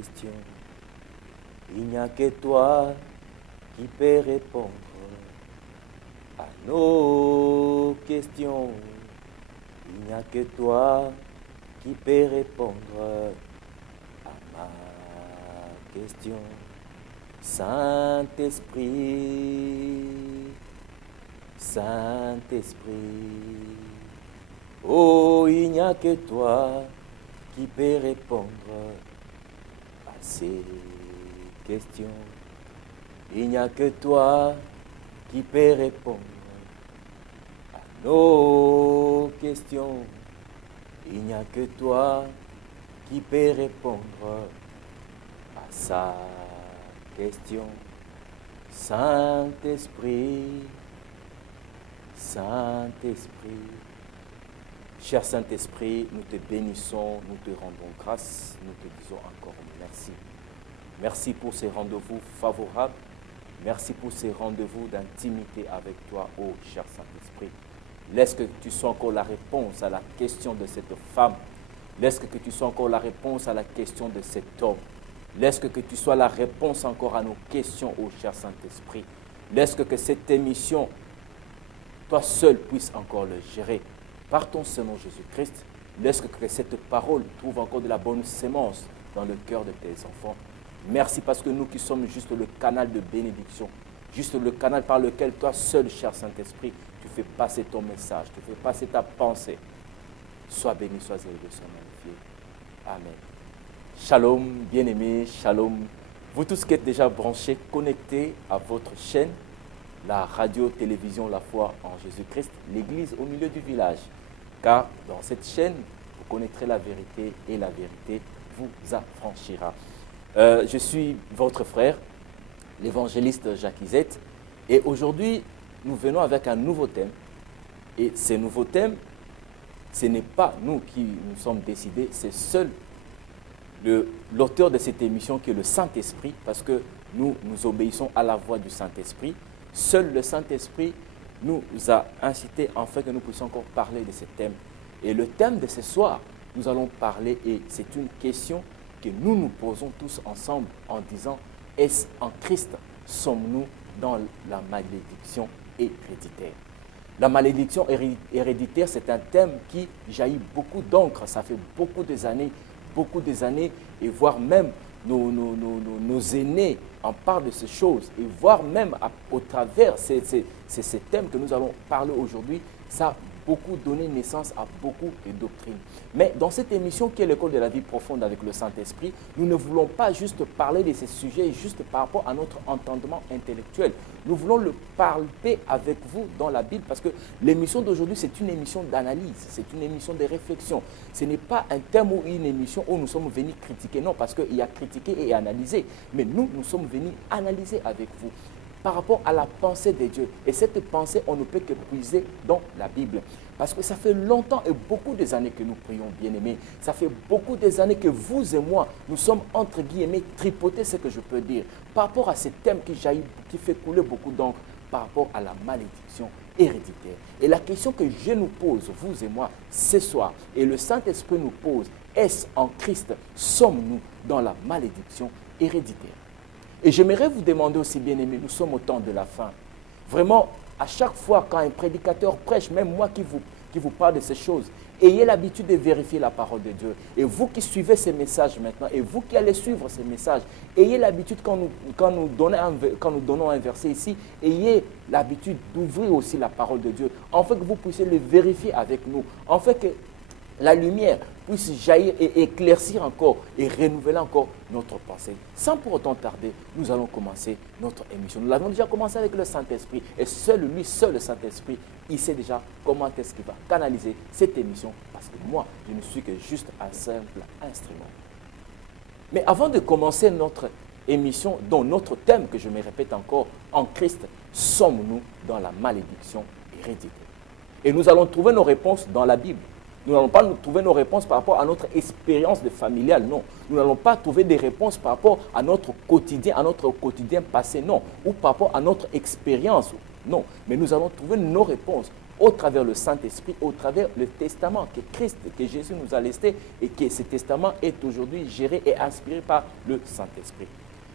questions. Il n'y a que toi qui peux répondre à nos questions. Il n'y a que toi qui peux répondre à ma question. Saint-Esprit, Saint-Esprit, oh, il n'y a que toi qui peux répondre à ces questions. Il n'y a que toi qui peux répondre à nos questions. Il n'y a que toi qui peux répondre à sa question. Saint-Esprit, Saint-Esprit. Cher Saint-Esprit, nous te bénissons, nous te rendons grâce, nous te disons encore merci. Merci pour ces rendez-vous favorables. Merci pour ces rendez-vous d'intimité avec toi, ô cher Saint-Esprit. Laisse que tu sois encore la réponse à la question de cette femme. Laisse que tu sois encore la réponse à la question de cet homme. Laisse que tu sois la réponse encore à nos questions, ô cher Saint-Esprit. Laisse que cette émission, toi seul, puisses encore le gérer. Par ton Seigneur Jésus-Christ, laisse que cette parole trouve encore de la bonne sémence dans le cœur de tes enfants. Merci parce que nous qui sommes juste le canal de bénédiction, juste le canal par lequel toi seul, cher Saint-Esprit, tu fais passer ton message, tu fais passer ta pensée. Sois béni, sois élevé, sois magnifié. Amen. Shalom, bien-aimés, shalom. Vous tous qui êtes déjà branchés, connectés à votre chaîne, la radio-télévision La Foi en Jésus-Christ, l'église au milieu du village. Car dans cette chaîne, vous connaîtrez la vérité et la vérité vous affranchira. Je suis votre frère, l'évangéliste Jacques Izette, et aujourd'hui, nous venons avec un nouveau thème. Et ce nouveau thème, ce n'est pas nous qui nous sommes décidés, c'est seul l'auteur de cette émission qui est le Saint-Esprit, parce que nous obéissons à la voix du Saint-Esprit. Seul le Saint-Esprit nous a incités afin que nous puissions encore parler de ce thème. Et le thème de ce soir, nous allons parler, et c'est une question que nous nous posons tous ensemble en disant, est-ce en Christ sommes-nous dans la malédiction héréditaire? La malédiction héréditaire, c'est un thème qui jaillit beaucoup d'encre. Ça fait beaucoup des années, et voire même nos aînés en parlent de ces choses, et voire même au travers ces thèmes que nous allons parler aujourd'hui, ça a beaucoup donné naissance à beaucoup de doctrines. Mais dans cette émission qui est l'école de la vie profonde avec le Saint-Esprit, nous ne voulons pas juste parler de ces sujets juste par rapport à notre entendement intellectuel. Nous voulons le parler avec vous dans la Bible, parce que l'émission d'aujourd'hui, c'est une émission d'analyse, c'est une émission de réflexion. Ce n'est pas un thème ou une émission où nous sommes venus critiquer, non, parce qu'il y a critiquer et analyser. Mais nous sommes venus analyser avec vous par rapport à la pensée de Dieu. Et cette pensée, on ne peut que puiser dans la Bible. Parce que ça fait longtemps et beaucoup des années que nous prions, bien-aimés. Ça fait beaucoup des années que vous et moi, nous sommes entre guillemets tripotés, ce que je peux dire, par rapport à ce thème qui jaillit, qui fait couler beaucoup d'encre, par rapport à la malédiction héréditaire. Et la question que je nous pose, vous et moi, ce soir, et le Saint-Esprit nous pose, est-ce en Christ sommes-nous dans la malédiction héréditaire? Et j'aimerais vous demander aussi, bien-aimés, nous sommes au temps de la fin. Vraiment, à chaque fois quand un prédicateur prêche, même moi qui vous parle de ces choses, ayez l'habitude de vérifier la parole de Dieu. Et vous qui suivez ces messages maintenant, et vous qui allez suivre ces messages, ayez l'habitude, quand nous donnons un verset ici, ayez l'habitude d'ouvrir aussi la parole de Dieu, afin que vous puissiez le vérifier avec nous, afin que la lumière puisse jaillir et éclaircir encore et renouveler encore notre pensée. Sans pour autant tarder, nous allons commencer notre émission. Nous l'avons déjà commencé avec le Saint-Esprit, et seul le Saint-Esprit, il sait déjà comment est-ce qu'il va canaliser cette émission, parce que moi, je ne suis que juste un simple instrument. Mais avant de commencer notre émission, dont notre thème, que je me répète encore, en Christ, sommes-nous dans la malédiction héréditaire? Et nous allons trouver nos réponses dans la Bible. Nous n'allons pas trouver nos réponses par rapport à notre expérience de familiale, non. Nous n'allons pas trouver des réponses par rapport à notre quotidien passé, non. Ou par rapport à notre expérience, non. Mais nous allons trouver nos réponses au travers le Saint-Esprit, au travers le testament que Christ, que Jésus nous a laissé et que ce testament est aujourd'hui géré et inspiré par le Saint-Esprit.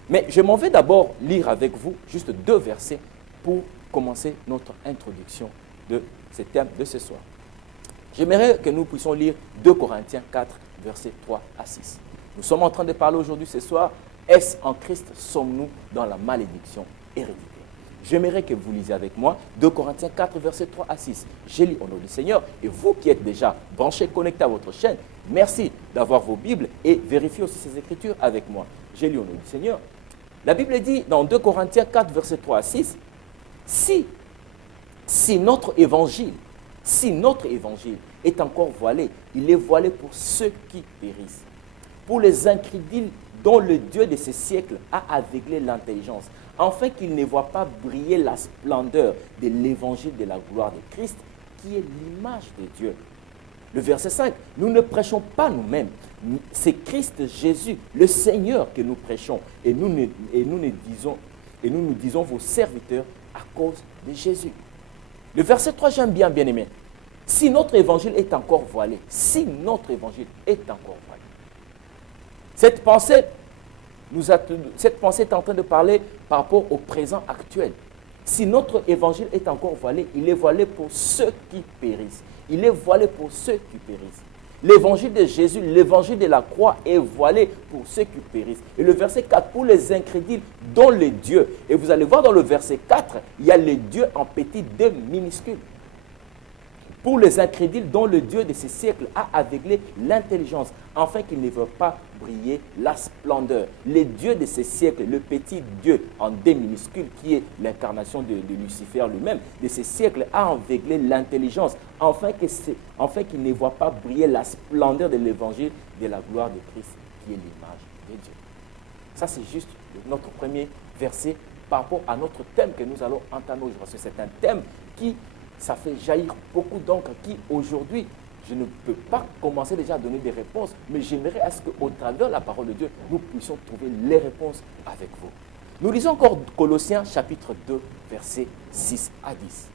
Mais je m'en vais d'abord lire avec vous juste 2 versets pour commencer notre introduction de ce thème de ce soir. J'aimerais que nous puissions lire 2 Corinthiens 4, versets 3 à 6. Nous sommes en train de parler aujourd'hui ce soir, est-ce en Christ sommes-nous dans la malédiction héréditaire? J'aimerais que vous lisiez avec moi 2 Corinthiens 4, versets 3 à 6. J'ai lu au nom du Seigneur et vous qui êtes déjà branchés, connectés à votre chaîne, merci d'avoir vos Bibles et vérifiez aussi ces Écritures avec moi. J'ai lu au nom du Seigneur. La Bible dit dans 2 Corinthiens 4, versets 3 à 6, si notre évangile est encore voilé, il est voilé pour ceux qui périssent, pour les incrédules dont le Dieu de ces siècles a aveuglé l'intelligence, afin qu'ils ne voient pas briller la splendeur de l'évangile de la gloire de Christ, qui est l'image de Dieu. Le verset 5, nous ne prêchons pas nous-mêmes, c'est Christ Jésus, le Seigneur que nous prêchons, et nous nous disons vos serviteurs à cause de Jésus. Le verset 3, j'aime bien, bien-aimé. Si notre évangile est encore voilé, cette pensée est en train de parler par rapport au présent actuel. Si notre évangile est encore voilé, il est voilé pour ceux qui périssent. Il est voilé pour ceux qui périssent. L'évangile de Jésus, l'évangile de la croix est voilé pour ceux qui périssent. Et le verset 4, pour les incrédules dont les dieux. Et vous allez voir dans le verset 4, il y a les dieux en petit d minuscule. Pour les incrédules dont le Dieu de ces siècles a aveuglé l'intelligence, afin qu'ils ne voient pas briller la splendeur. Les dieux de ces siècles, le petit Dieu en D minuscule, qui est l'incarnation de Lucifer lui-même, de ces siècles a aveuglé l'intelligence, afin qu'ils ne voient pas briller la splendeur de l'évangile de la gloire de Christ, qui est l'image de Dieu. Ça, c'est juste notre premier verset par rapport à notre thème que nous allons entamer aujourd'hui. Parce que c'est un thème qui... ça fait jaillir beaucoup d'encre qui, aujourd'hui, je ne peux pas commencer déjà à donner des réponses, mais j'aimerais à ce qu'au travers de la parole de Dieu, nous puissions trouver les réponses avec vous. Nous lisons encore Colossiens chapitre 2, versets 6 à 10.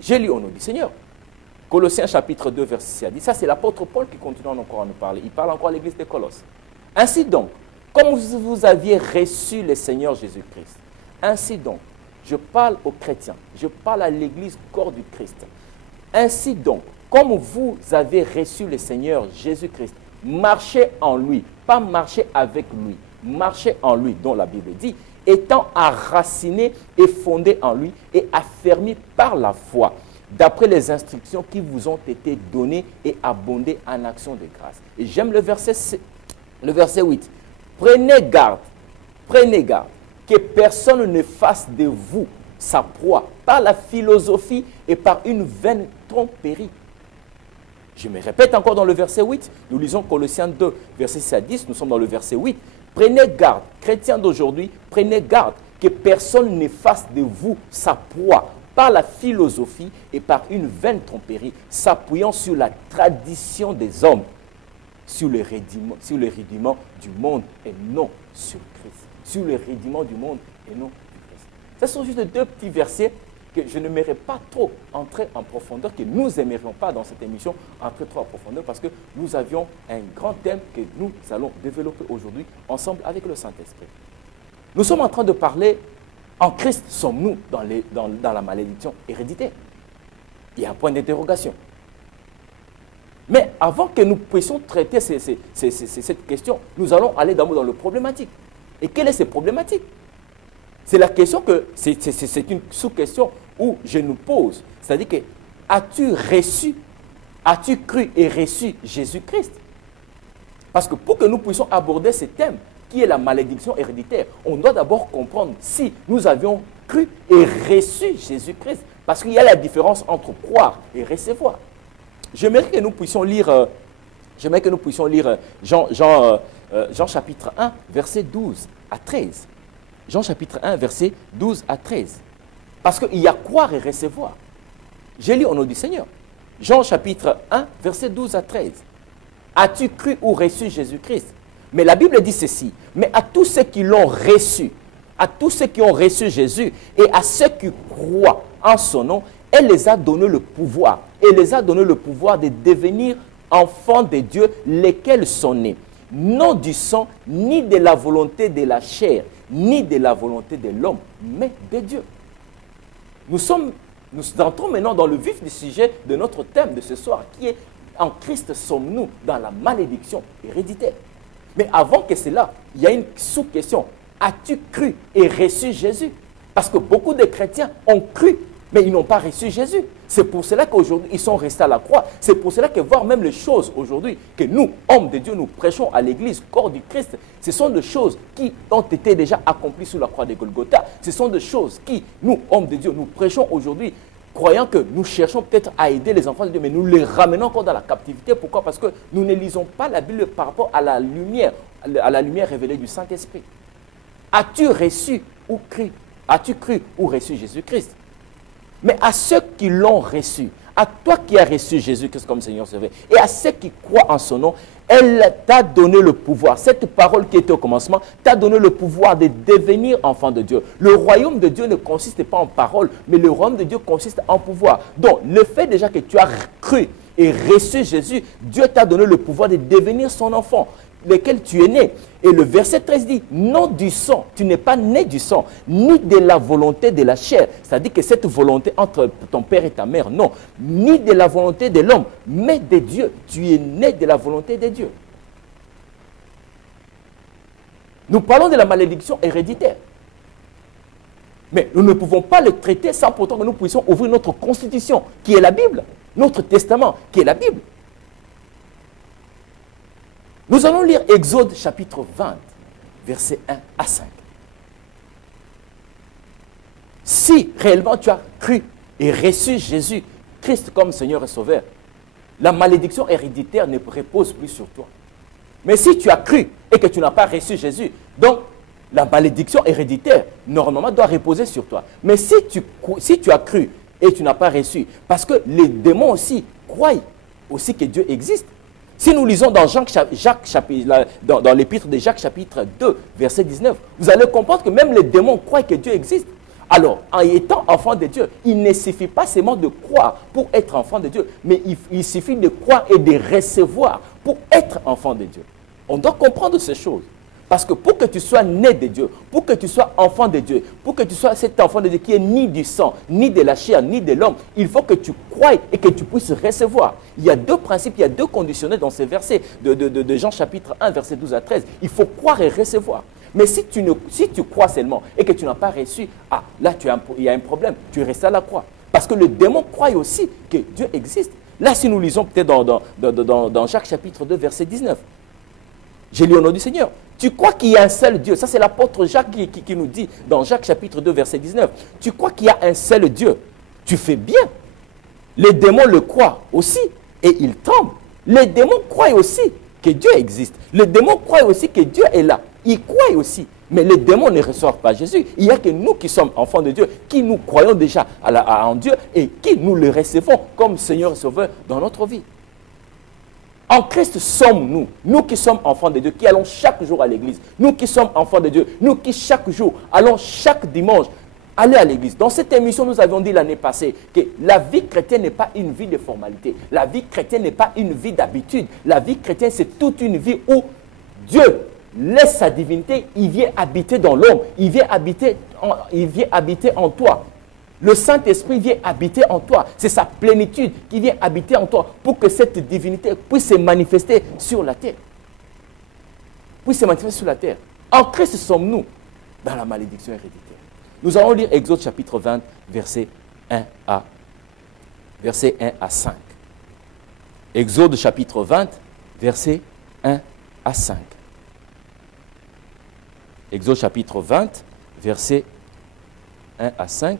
J'ai lu au nom du Seigneur. Colossiens chapitre 2, verset 6 à 10. Ça, c'est l'apôtre Paul qui continue encore à nous parler. Il parle encore à l'église de Colosse. Ainsi donc, comme vous aviez reçu le Seigneur Jésus-Christ, ainsi donc, je parle aux chrétiens, je parle à l'église corps du Christ. Ainsi donc, comme vous avez reçu le Seigneur Jésus-Christ, marchez en lui, pas marchez avec lui, marchez en lui, dont la Bible dit, étant enracinés et fondés en lui et affermis par la foi, d'après les instructions qui vous ont été données et abondées en action de grâce. Et j'aime le verset 8. Prenez garde, que personne ne fasse de vous sa proie par la philosophie et par une vaine tromperie. Je me répète encore dans le verset 8, nous lisons Colossiens 2, verset 6 à 10, nous sommes dans le verset 8. Prenez garde, chrétiens d'aujourd'hui, prenez garde que personne ne fasse de vous sa proie par la philosophie et par une vaine tromperie, s'appuyant sur la tradition des hommes, sur le rudiment du monde et non sur Christ. Sur le rudiment du monde et non du Christ. Ce sont juste 2 petits versets que je n'aimerais pas trop entrer en profondeur, que nous n'aimerions pas dans cette émission entrer trop en profondeur, parce que nous avions un grand thème que nous allons développer aujourd'hui ensemble avec le Saint-Esprit. Nous sommes en train de parler, en Christ sommes-nous dans la malédiction héréditaire? Il y a un point d'interrogation. Mais avant que nous puissions traiter cette question, nous allons aller d'abord dans le problématique. Et quelle est cette problématique? C'est la question que, c'est une sous-question où je nous pose. C'est-à-dire que, as-tu cru et reçu Jésus-Christ? Parce que pour que nous puissions aborder ce thème, qui est la malédiction héréditaire, on doit d'abord comprendre si nous avions cru et reçu Jésus-Christ. Parce qu'il y a la différence entre croire et recevoir. J'aimerais que nous puissions lire, Jean chapitre 1, verset 12 à 13. Jean chapitre 1, verset 12 à 13. Parce qu'il y a croire et recevoir. J'ai lu au nom du Seigneur. Jean chapitre 1, verset 12 à 13. As-tu cru ou reçu Jésus-Christ? Mais la Bible dit ceci. Mais à tous ceux qui l'ont reçu, à tous ceux qui ont reçu Jésus et à ceux qui croient en son nom, elle les a donné le pouvoir. Elle les a donné le pouvoir de devenir enfants de Dieu, lesquels sont nés. Non du sang, ni de la volonté de la chair, ni de la volonté de l'homme, mais de Dieu. Nous entrons maintenant dans le vif du sujet de notre thème de ce soir, qui est en Christ sommes-nous dans la malédiction héréditaire. Mais avant que cela, il y a une sous-question. As-tu cru et reçu Jésus? Parce que beaucoup de chrétiens ont cru, mais ils n'ont pas reçu Jésus. C'est pour cela qu'aujourd'hui, ils sont restés à la croix. C'est pour cela que voir même les choses aujourd'hui, que nous, hommes de Dieu, nous prêchons à l'Église, corps du Christ, ce sont des choses qui ont été déjà accomplies sous la croix de Golgotha. Ce sont des choses qui, nous, hommes de Dieu, nous prêchons aujourd'hui, croyant que nous cherchons peut-être à aider les enfants de Dieu, mais nous les ramenons encore dans la captivité. Pourquoi? Parce que nous ne lisons pas la Bible par rapport à la lumière révélée du Saint-Esprit. As-tu reçu ou cru? As-tu cru ou reçu Jésus-Christ? Mais à ceux qui l'ont reçu, à toi qui as reçu Jésus-Christ comme Seigneur Sauveur, et à ceux qui croient en son nom, elle t'a donné le pouvoir. Cette parole qui était au commencement t'a donné le pouvoir de devenir enfant de Dieu. Le royaume de Dieu ne consiste pas en parole, mais le royaume de Dieu consiste en pouvoir. Donc, le fait déjà que tu as cru et reçu Jésus, Dieu t'a donné le pouvoir de devenir son enfant, lequel tu es né. Et le verset 13 dit, non du sang, tu n'es pas né du sang, ni de la volonté de la chair. C'est-à-dire que cette volonté entre ton père et ta mère, non, ni de la volonté de l'homme, mais de Dieu. Tu es né de la volonté de Dieu. Nous parlons de la malédiction héréditaire. Mais nous ne pouvons pas le traiter sans pourtant que nous puissions ouvrir notre constitution, qui est la Bible, notre testament, qui est la Bible. Nous allons lire Exode chapitre 20, versets 1 à 5. Si réellement tu as cru et reçu Jésus-Christ comme Seigneur et Sauveur, la malédiction héréditaire ne repose plus sur toi. Mais si tu as cru et que tu n'as pas reçu Jésus, donc la malédiction héréditaire, normalement, doit reposer sur toi. Mais si tu as cru et tu n'as pas reçu, parce que les démons aussi croient aussi que Dieu existe. Si nous lisons dans dans l'épître de Jacques chapitre 2, verset 19, vous allez comprendre que même les démons croient que Dieu existe. Alors, en étant enfant de Dieu, il ne suffit pas seulement de croire pour être enfant de Dieu, mais il suffit de croire et de recevoir pour être enfant de Dieu. On doit comprendre ces choses. Parce que pour que tu sois né de Dieu, pour que tu sois enfant de Dieu, pour que tu sois cet enfant de Dieu qui est ni du sang, ni de la chair, ni de l'homme, il faut que tu croies et que tu puisses recevoir. Il y a deux principes, il y a deux conditionnels dans ces versets de Jean chapitre 1, verset 12 à 13. Il faut croire et recevoir. Mais si tu crois seulement et que tu n'as pas reçu, là il y a un problème, tu restes à la croix. Parce que le démon croit aussi que Dieu existe. Là, si nous lisons peut-être dans Jacques chapitre 2, verset 19. J'ai lu au nom du Seigneur. Tu crois qu'il y a un seul Dieu. Ça, c'est l'apôtre Jacques qui nous dit dans Jacques chapitre 2, verset 19. Tu crois qu'il y a un seul Dieu. Tu fais bien. Les démons le croient aussi et ils tremblent. Les démons croient aussi que Dieu existe. Les démons croient aussi que Dieu est là. Ils croient aussi. Mais les démons ne reçoivent pas Jésus. Il n'y a que nous qui sommes enfants de Dieu, qui nous croyons déjà en Dieu et qui nous le recevons comme Seigneur et Sauveur dans notre vie. En Christ sommes-nous, nous qui sommes enfants de Dieu, qui allons chaque jour à l'église, nous qui sommes enfants de Dieu, nous qui chaque jour allons chaque dimanche aller à l'église. Dans cette émission, nous avions dit l'année passée que la vie chrétienne n'est pas une vie de formalité. La vie chrétienne n'est pas une vie d'habitude. La vie chrétienne, c'est toute une vie où Dieu laisse sa divinité, il vient habiter dans l'homme, il vient habiter en toi. Le Saint-Esprit vient habiter en toi. C'est sa plénitude qui vient habiter en toi pour que cette divinité puisse se manifester sur la terre. Puisse se manifester sur la terre. En Christ sommes-nous dans la malédiction héréditaire. Nous allons lire Exode chapitre 20, verset 1 à 5. Exode chapitre 20, verset 1 à 5. Exode chapitre 20, verset 1 à 5.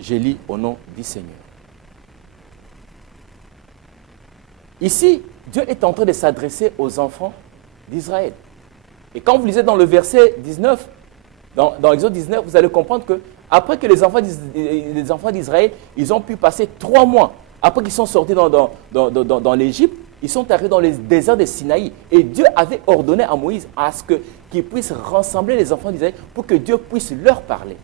Je lis au nom du Seigneur. Ici, Dieu est en train de s'adresser aux enfants d'Israël. Et quand vous lisez dans le verset 19, dans Exode 19, vous allez comprendre que après que les enfants d'Israël, ils ont pu passer 3 mois, après qu'ils sont sortis dans l'Égypte, ils sont arrivés dans le désert de Sinaï. Et Dieu avait ordonné à Moïse qu'il puisse rassembler les enfants d'Israël pour que Dieu puisse leur parler.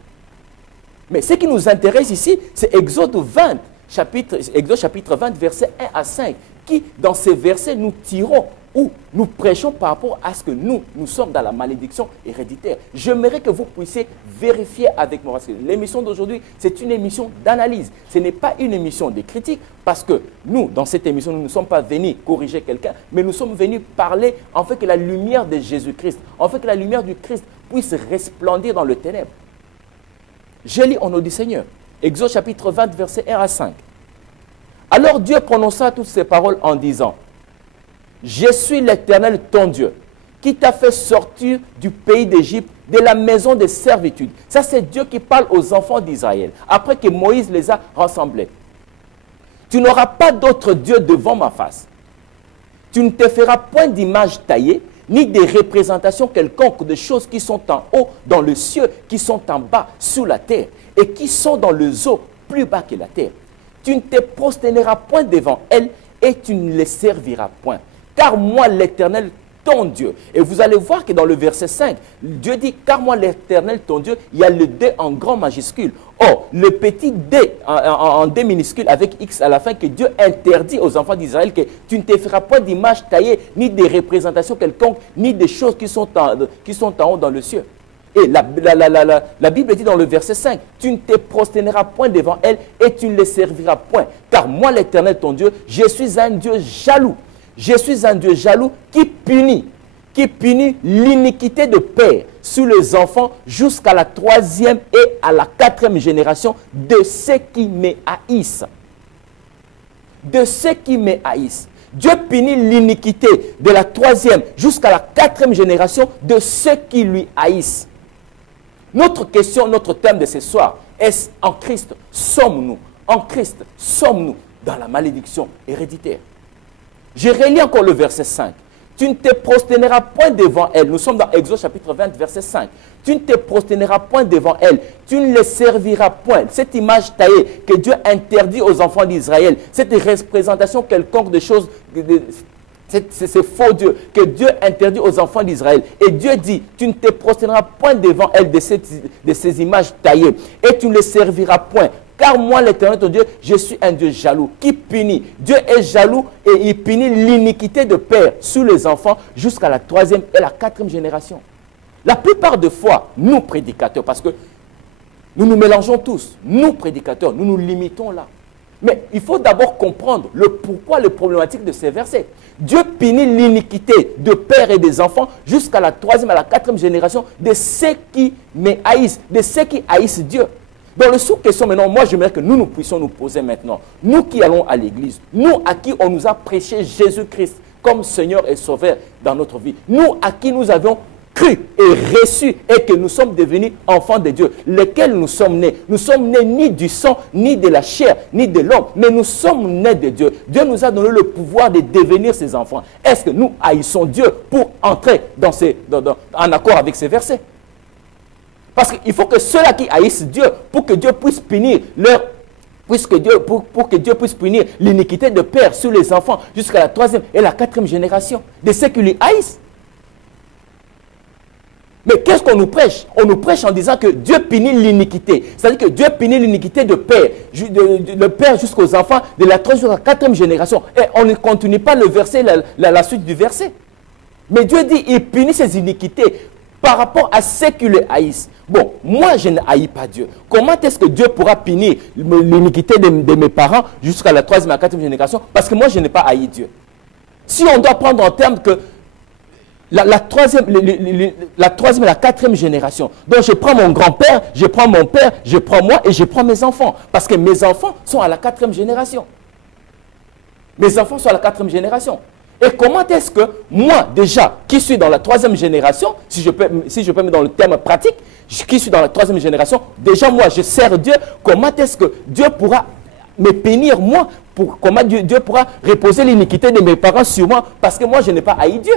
Mais ce qui nous intéresse ici, c'est Exode 20, chapitre 20, versets 1 à 5, qui, dans ces versets, nous tirons ou nous prêchons par rapport à ce que nous sommes dans la malédiction héréditaire. J'aimerais que vous puissiez vérifier avec moi, parce que l'émission d'aujourd'hui, c'est une émission d'analyse. Ce n'est pas une émission de critique, parce que nous, dans cette émission, nous ne sommes pas venus corriger quelqu'un, mais nous sommes venus parler, en fait, que la lumière de Jésus-Christ, en fait, que la lumière du Christ puisse resplendir dans le ténèbre. Je lis au nom du Seigneur. Exode chapitre 20, versets 1 à 5. Alors Dieu prononça toutes ces paroles en disant: je suis l'Éternel ton Dieu, qui t'a fait sortir du pays d'Égypte, de la maison de servitude. Ça, c'est Dieu qui parle aux enfants d'Israël, après que Moïse les a rassemblés. Tu n'auras pas d'autre Dieu devant ma face. Tu ne te feras point d'image taillée, ni des représentations quelconques de choses qui sont en haut dans le ciel, qui sont en bas sous la terre, et qui sont dans le zoo plus bas que la terre. Tu ne te prosterneras point devant elles, et tu ne les serviras point. Car moi, l'Éternel, ton Dieu. Et vous allez voir que dans le verset 5, Dieu dit, car moi, l'Éternel, ton Dieu, il y a le D en grand majuscule. Or, le petit D en D minuscule avec X à la fin, que Dieu interdit aux enfants d'Israël que tu ne te feras pas d'image taillée, ni des représentations quelconques, ni des choses qui sont en haut dans le ciel. Et la Bible dit dans le verset 5, tu ne te prosterneras point devant elle et tu ne les serviras point. Car moi, l'Éternel, ton Dieu, je suis un Dieu jaloux. Je suis un Dieu jaloux qui punit l'iniquité de père sur les enfants jusqu'à la 3e et à la 4e génération de ceux qui me haïssent. De ceux qui me haïssent. Dieu punit l'iniquité de la 3e jusqu'à la 4e génération de ceux qui lui haïssent. Notre question, notre thème de ce soir est: en Christ sommes-nous? En Christ sommes-nous dans la malédiction héréditaire? Je relis encore le verset 5. Tu ne te prosterneras point devant elle. Nous sommes dans Exode chapitre 20, verset 5. Tu ne te prosterneras point devant elle. Tu ne les serviras point. Cette image taillée que Dieu interdit aux enfants d'Israël, cette représentation quelconque de choses, c'est faux Dieu, que Dieu interdit aux enfants d'Israël. Et Dieu dit, tu ne te prosterneras point devant elle de ces images taillées. Et tu ne les serviras point. Car moi, l'Éternel, ton Dieu, je suis un Dieu jaloux qui punit. Dieu est jaloux et il punit l'iniquité de père sur les enfants jusqu'à la 3e et la 4e génération. La plupart des fois, nous prédicateurs, parce que nous nous mélangeons tous, nous prédicateurs, nous nous limitons là. Mais il faut d'abord comprendre le pourquoi, les problématiques de ces versets. Dieu punit l'iniquité de père et des enfants jusqu'à la 3e et la 4e génération de ceux qui me haïssent, de ceux qui haïssent Dieu. Dans le sous-question maintenant, moi j'aimerais que nous puissions nous poser maintenant, nous qui allons à l'église, nous à qui on nous a prêché Jésus-Christ comme Seigneur et Sauveur dans notre vie, nous à qui nous avions cru et reçu et que nous sommes devenus enfants de Dieu, lesquels nous sommes nés. Nous sommes nés ni du sang, ni de la chair, ni de l'homme, mais nous sommes nés de Dieu. Dieu nous a donné le pouvoir de devenir ses enfants. Est-ce que nous haïssons Dieu pour entrer en accord avec ces versets? Parce qu'il faut que ceux-là qui haïssent Dieu, pour que Dieu puisse punir pour que Dieu puisse punir l'iniquité de père sur les enfants jusqu'à la 3e et la 4e génération de ceux qui lui haïssent. Mais qu'est-ce qu'on nous prêche? On nous prêche en disant que Dieu punit l'iniquité. C'est-à-dire que Dieu punit l'iniquité de père, le père jusqu'aux enfants de la 3e et la 4e génération. Et on ne continue pas le verset, la suite du verset. Mais Dieu dit, il punit ces iniquités par rapport à ceux qui le haïssent. Bon, moi je ne haïs pas Dieu. Comment est-ce que Dieu pourra punir l'iniquité de mes parents jusqu'à la 3e et la 4e génération? Parce que moi je n'ai pas haï Dieu. Si on doit prendre en termes que la 3e et la 4e génération, donc je prends mon grand-père, je prends mon père, je prends moi et je prends mes enfants. Parce que mes enfants sont à la 4e génération. Mes enfants sont à la 4e génération. Et comment est-ce que moi, déjà, qui suis dans la 3e génération, si je peux mettre dans le terme pratique, qui suis dans la 3e génération, déjà moi, je sers Dieu, comment est-ce que Dieu pourra me punir moi, comment Dieu pourra reposer l'iniquité de mes parents sur moi, parce que moi, je n'ai pas haï Dieu.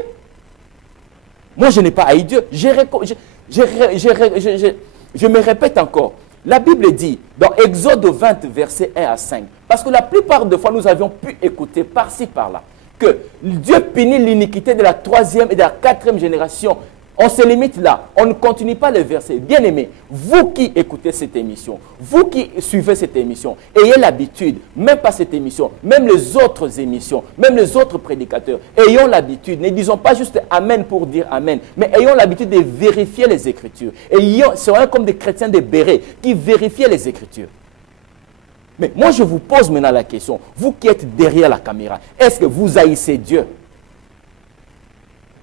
Moi, je n'ai pas haï Dieu. Je me répète encore. La Bible dit, dans Exode 20, versets 1 à 5, parce que la plupart des fois, nous avions pu écouter par-ci, par-là, que Dieu punit l'iniquité de la 3e et de la 4e génération On se limite là. On ne continue pas le verset. Bien aimé, vous qui écoutez cette émission, vous qui suivez cette émission, ayez l'habitude, même pas cette émission, même les autres émissions, même les autres prédicateurs, ayons l'habitude, ne disons pas juste Amen pour dire Amen, mais ayons l'habitude de vérifier les Écritures. Soyons comme des chrétiens de béret qui vérifient les Écritures. Mais moi, je vous pose maintenant la question, vous qui êtes derrière la caméra, est-ce que vous haïssez Dieu?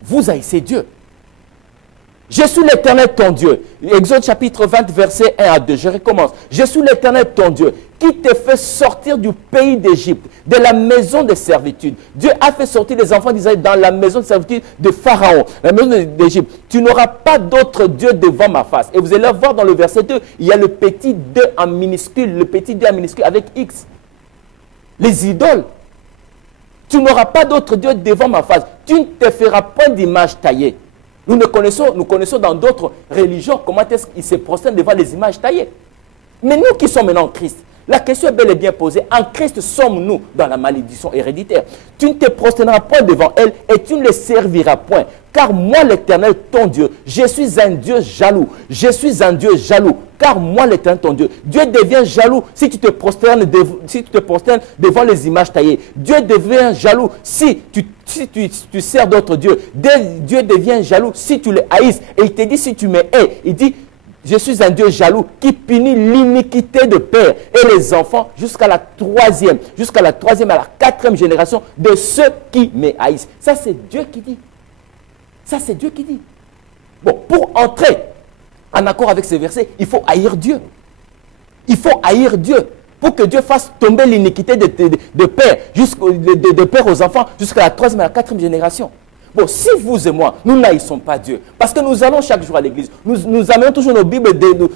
Vous haïssez Dieu. Je suis l'Éternel ton Dieu. Exode chapitre 20, verset 1 à 2. Je recommence. Je suis l'Éternel ton Dieu qui te fait sortir du pays d'Égypte, de la maison de servitude. Dieu a fait sortir les enfants d'Israël dans la maison de servitude de Pharaon, la maison d'Égypte. Tu n'auras pas d'autre Dieu devant ma face. Et vous allez voir dans le verset 2, il y a le petit 2 en minuscule, le petit 2 en minuscule avec X. Les idoles. Tu n'auras pas d'autre Dieu devant ma face. Tu ne te feras point d'image taillée. Nous connaissons dans d'autres religions comment est-ce qu'ils se prosternent devant les images taillées. Mais nous qui sommes maintenant en Christ, la question est bel et bien posée. En Christ sommes-nous dans la malédiction héréditaire? Tu ne te prosterneras point devant elle et tu ne les serviras point. Car moi l'Éternel ton Dieu, je suis un Dieu jaloux. Je suis un Dieu jaloux. Car moi l'Éternel ton Dieu, Dieu devient jaloux si tu te prosternes devant les images taillées. Dieu devient jaloux si tu sers d'autres dieux. Dieu devient jaloux si tu les haïs. Et il te dit si tu me hais, il dit je suis un Dieu jaloux qui punit l'iniquité de père et les enfants jusqu'à la troisième à la quatrième génération de ceux qui me haïssent. Ça c'est Dieu qui dit. Ça c'est Dieu qui dit. Bon, pour entrer en accord avec ces versets, il faut haïr Dieu. Il faut haïr Dieu pour que Dieu fasse tomber l'iniquité de père, de père aux enfants jusqu'à la troisième à la quatrième génération. Bon, si vous et moi, nous n'haïssons pas Dieu, parce que nous allons chaque jour à l'église, nous amenons toujours nos Bibles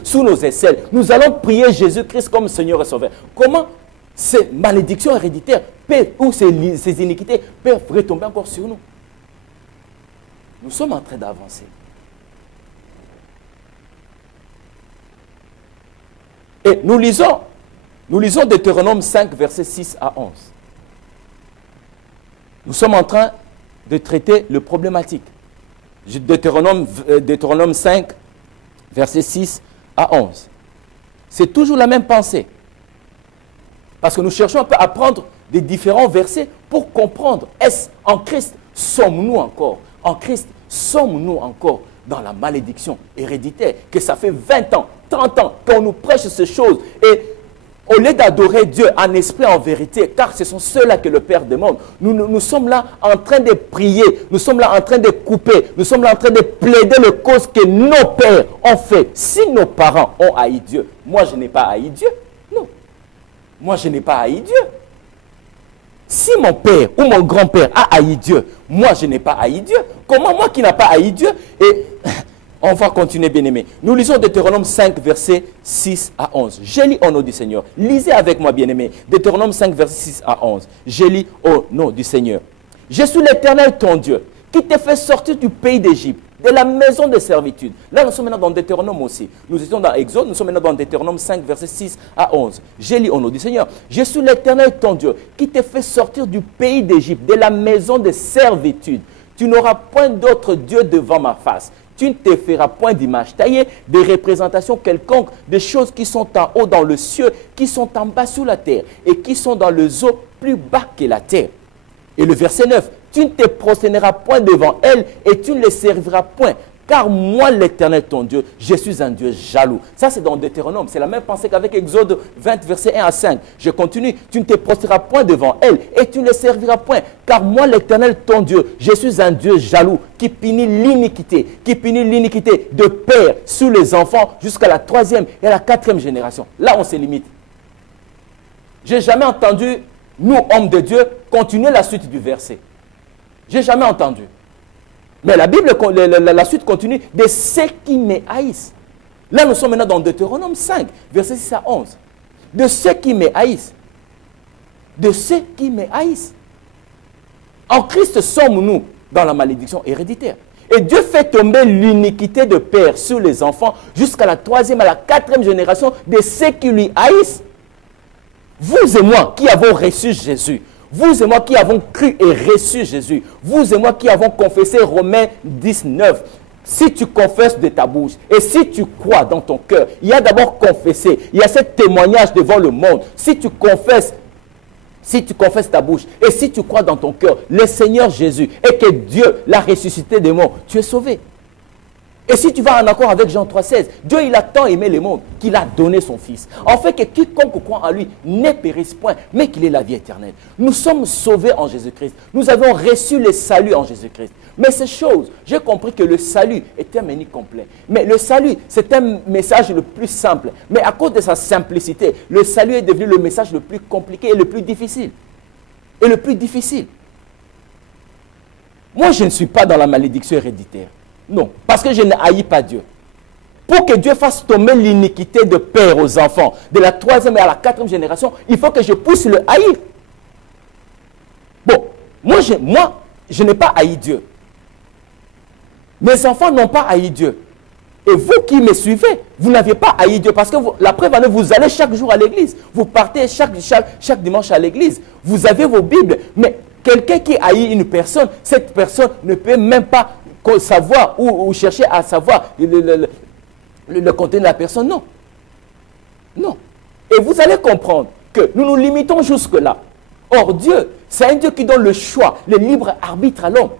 sous nos aisselles, nous allons prier Jésus-Christ comme Seigneur et Sauveur. Comment ces malédictions héréditaires ou ces iniquités peuvent retomber encore sur nous? Nous sommes en train d'avancer. Et nous lisons Deutéronome 5, versets 6 à 11. Nous sommes en train de traiter le problématique. Deutéronome 5, versets 6 à 11. C'est toujours la même pensée. Parce que nous cherchons un peu à prendre des différents versets pour comprendre. Est-ce en Christ sommes-nous encore? En Christ sommes-nous encore dans la malédiction héréditaire? Que ça fait 20 ans, 30 ans qu'on nous prêche ces choses. Et au lieu d'adorer Dieu en esprit, en vérité, car ce sont ceux-là que le Père demande, nous sommes là en train de prier, nous sommes là en train de couper, nous sommes là en train de plaider les causes que nos pères ont fait. Si nos parents ont haï Dieu, moi je n'ai pas haï Dieu. Non. Moi je n'ai pas haï Dieu. Si mon père ou mon grand-père a haï Dieu, moi je n'ai pas haï Dieu. Comment moi qui n'ai pas haï Dieu? Et on va continuer, bien-aimés. Nous lisons Deutéronome 5, versets 6 à 11. Je lis au nom du Seigneur. Lisez avec moi, bien-aimés. Deutéronome 5, versets 6 à 11. Je lis au nom du Seigneur. Je suis l'Éternel, ton Dieu, qui te fait sortir du pays d'Égypte, de la maison de servitude. Là, nous sommes maintenant dans Deutéronome aussi. Nous étions dans Exode, nous sommes maintenant dans Deutéronome 5, versets 6 à 11. Je lis au nom du Seigneur. Je suis l'Éternel, ton Dieu, qui te fait sortir du pays d'Égypte, de la maison de servitude. Tu n'auras point d'autre Dieu devant ma face. Tu ne te feras point d'image taillée, de représentation quelconque, des choses qui sont en haut dans le ciel, qui sont en bas sur la terre, et qui sont dans le eaux plus bas que la terre. Et le verset 9, tu ne te prosterneras point devant elles, et tu ne les serviras point. Car moi, l'Éternel, ton Dieu, je suis un Dieu jaloux. Ça, c'est dans Deutéronome. C'est la même pensée qu'avec Exode 20, versets 1 à 5. Je continue. Tu ne te prosterneras point devant elle et tu ne les serviras point. Car moi, l'Éternel, ton Dieu, je suis un Dieu jaloux qui punit l'iniquité de père sur les enfants jusqu'à la troisième et à la quatrième génération. Là, on se limite. Je n'ai jamais entendu, nous, hommes de Dieu, continuer la suite du verset. Je n'ai jamais entendu. Mais la Bible, la suite continue, de ceux qui me haïssent. Là, nous sommes maintenant dans Deutéronome 5, versets 6 à 11. De ceux qui me haïssent. De ceux qui me haïssent. En Christ sommes-nous dans la malédiction héréditaire. Et Dieu fait tomber l'iniquité de père sur les enfants jusqu'à la troisième, à la quatrième génération de ceux qui lui haïssent. Vous et moi qui avons reçu Jésus, vous et moi qui avons cru et reçu Jésus, vous et moi qui avons confessé Romains 19, si tu confesses de ta bouche et si tu crois dans ton cœur, il y a d'abord confessé, il y a ce témoignage devant le monde. Si tu confesses ta bouche et si tu crois dans ton cœur le Seigneur Jésus et que Dieu l'a ressuscité des morts, tu es sauvé. Et si tu vas en accord avec Jean 3,16, Dieu il a tant aimé le monde qu'il a donné son Fils. En fait que quiconque croit en lui ne périsse point, mais qu'il ait la vie éternelle. Nous sommes sauvés en Jésus-Christ. Nous avons reçu le salut en Jésus-Christ. Mais ces choses, j'ai compris que le salut est un menu complet. Mais le salut, c'est un message le plus simple. Mais à cause de sa simplicité, le salut est devenu le message le plus compliqué et le plus difficile. Et le plus difficile. Moi, je ne suis pas dans la malédiction héréditaire. Non, parce que je ne haïs pas Dieu. Pour que Dieu fasse tomber l'iniquité de père aux enfants, de la 3e et à la 4e génération, il faut que je puisse le haïr. Bon, moi, je n'ai pas haï Dieu. Mes enfants n'ont pas haï Dieu. Et vous qui me suivez, vous n'avez pas haï Dieu. Parce que la preuve en est, vous allez chaque jour à l'église. Vous partez chaque dimanche à l'église. Vous avez vos Bibles. Mais quelqu'un qui haït une personne, cette personne ne peut même pas savoir ou chercher à savoir le contenu de la personne. Non. Non. Et vous allez comprendre que nous nous limitons jusque-là. Or, Dieu, c'est un Dieu qui donne le choix, le libre arbitre à l'homme.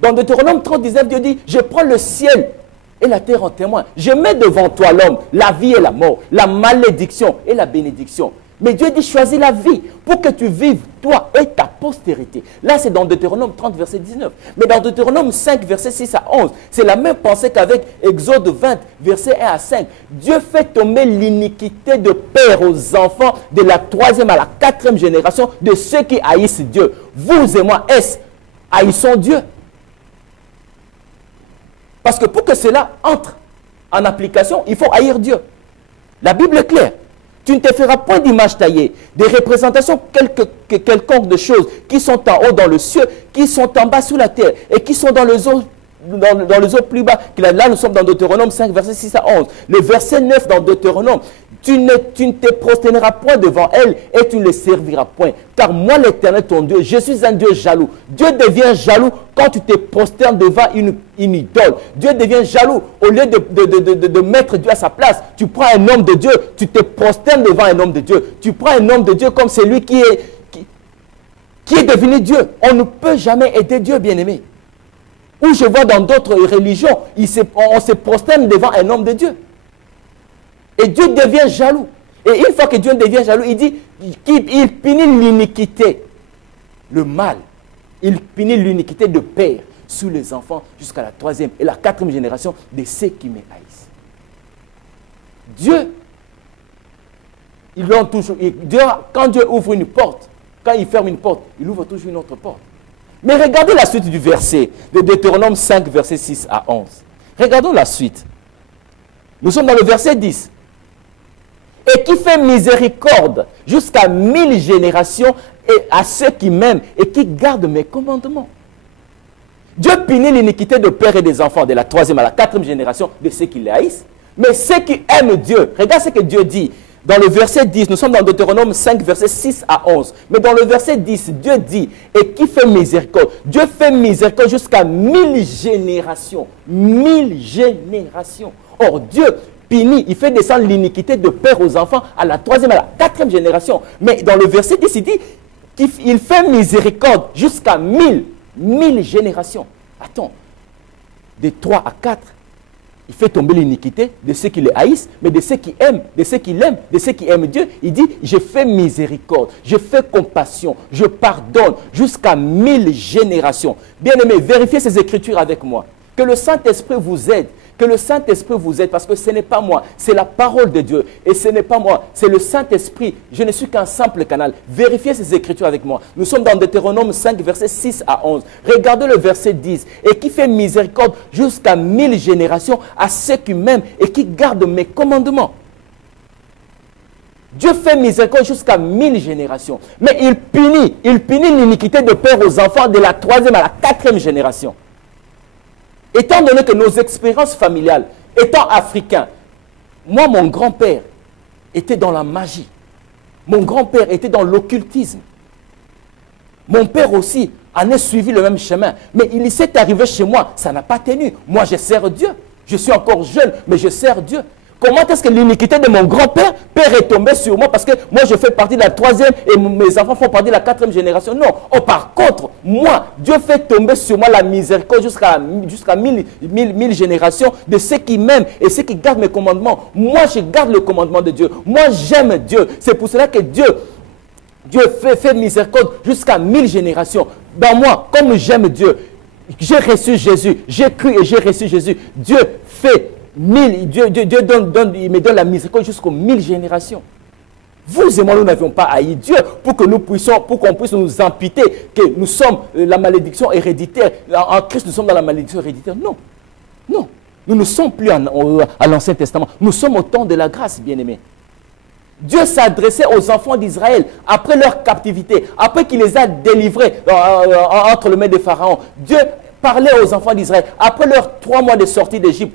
Dans Deutéronome 30:19, Dieu dit, je prends le ciel et la terre en témoin. Je mets devant toi l'homme, la vie et la mort, la malédiction et la bénédiction. Mais Dieu dit, choisis la vie pour que tu vives, toi et ta postérité. Là, c'est dans Deutéronome 30, verset 19. Mais dans Deutéronome 5, verset 6 à 11, c'est la même pensée qu'avec Exode 20, verset 1 à 5. Dieu fait tomber l'iniquité de père aux enfants de la 3e à la 4e génération de ceux qui haïssent Dieu. Vous et moi, haïssons Dieu. Parce que pour que cela entre en application, il faut haïr Dieu. La Bible est claire. Tu ne te feras point d'image taillée, des représentations quelconques de choses qui sont en haut dans le ciel, qui sont en bas sous la terre et qui sont dans les eaux plus bas. Là, nous sommes dans Deutéronome 5, verset 6 à 11. Le verset 9 dans Deutéronome, tu ne te prosterneras point devant elle et tu ne les serviras point. Car moi, l'Éternel, ton Dieu, je suis un Dieu jaloux. Dieu devient jaloux quand tu te prosternes devant une idole. Dieu devient jaloux. Au lieu de mettre Dieu à sa place, tu prends un homme de Dieu, tu te prosternes devant un homme de Dieu. Tu prends un homme de Dieu comme celui qui est devenu Dieu. On ne peut jamais aider Dieu, bien-aimé. Ou je vois dans d'autres religions, on se prosterne devant un homme de Dieu. Et Dieu devient jaloux. Et une fois que Dieu devient jaloux, il dit qu'il punit l'iniquité, le mal. Il punit l'iniquité de père sous les enfants jusqu'à la 3e et la 4e génération de ceux qui me haïssent. Dieu, quand Dieu ouvre une porte, quand il ferme une porte, il ouvre toujours une autre porte. Mais regardez la suite du verset de Deutéronome 5, verset 6 à 11. Regardons la suite. Nous sommes dans le verset 10. Et qui fait miséricorde jusqu'à 1000 générations et à ceux qui m'aiment et qui gardent mes commandements. Dieu punit l'iniquité de père et des enfants de la 3e à la 4e génération de ceux qui les haïssent. Mais ceux qui aiment Dieu, regarde ce que Dieu dit. Dans le verset 10, nous sommes dans Deutéronome 5, verset 6 à 11. Mais dans le verset 10, Dieu dit, et qui fait miséricorde? Dieu fait miséricorde jusqu'à 1000 générations. 1000 générations. Or, Dieu punit, il fait descendre l'iniquité de père aux enfants à la 3e, à la 4e génération. Mais dans le verset 10, il dit qu'il fait miséricorde jusqu'à 1000 générations. Attends, de 3 à 4. Il fait tomber l'iniquité de ceux qui les haïssent, mais de ceux qui aiment, de ceux qui l'aiment, de ceux qui aiment Dieu. Il dit, je fais miséricorde, je fais compassion, je pardonne jusqu'à 1000 générations. Bien-aimés, vérifiez ces écritures avec moi. Que le Saint-Esprit vous aide. Que le Saint-Esprit vous aide, parce que ce n'est pas moi, c'est la parole de Dieu. Et ce n'est pas moi, c'est le Saint-Esprit. Je ne suis qu'un simple canal. Vérifiez ces écritures avec moi. Nous sommes dans Deutéronome 5, versets 6 à 11. Regardez le verset 10. Et qui fait miséricorde jusqu'à 1000 générations à ceux qui m'aiment et qui gardent mes commandements. Dieu fait miséricorde jusqu'à 1000 générations. Mais il punit l'iniquité de père aux enfants de la 3e à la 4e génération. Étant donné que nos expériences familiales, étant africains, moi, mon grand-père était dans la magie. Mon grand-père était dans l'occultisme. Mon père aussi en a suivi le même chemin. Mais il s'est arrivé chez moi, ça n'a pas tenu. Moi, je sers Dieu. Je suis encore jeune, mais je sers Dieu. Comment est-ce que l'iniquité de mon grand-père est tombée sur moi parce que moi je fais partie de la 3e et mes enfants font partie de la 4e génération? Non. Oh, par contre, moi, Dieu fait tomber sur moi la miséricorde jusqu'à 1000 générations de ceux qui m'aiment et ceux qui gardent mes commandements. Moi, je garde le commandement de Dieu. Moi, j'aime Dieu. C'est pour cela que Dieu fait miséricorde jusqu'à 1000 générations. Dans moi, comme j'aime Dieu, j'ai reçu Jésus. J'ai cru et j'ai reçu Jésus. Dieu fait Dieu il me donne la miséricorde jusqu'aux 1000 générations. Vous et moi, nous n'avions pas haï Dieu pour qu'on puisse nous imputer que nous sommes la malédiction héréditaire. En Christ, nous sommes dans la malédiction héréditaire. Non. Non. Nous ne sommes plus à l'Ancien Testament. Nous sommes au temps de la grâce, bien-aimés. Dieu s'adressait aux enfants d'Israël après leur captivité, après qu'il les a délivrés entre les mains des pharaons. Dieu parlait aux enfants d'Israël après leurs 3 mois de sortie d'Égypte,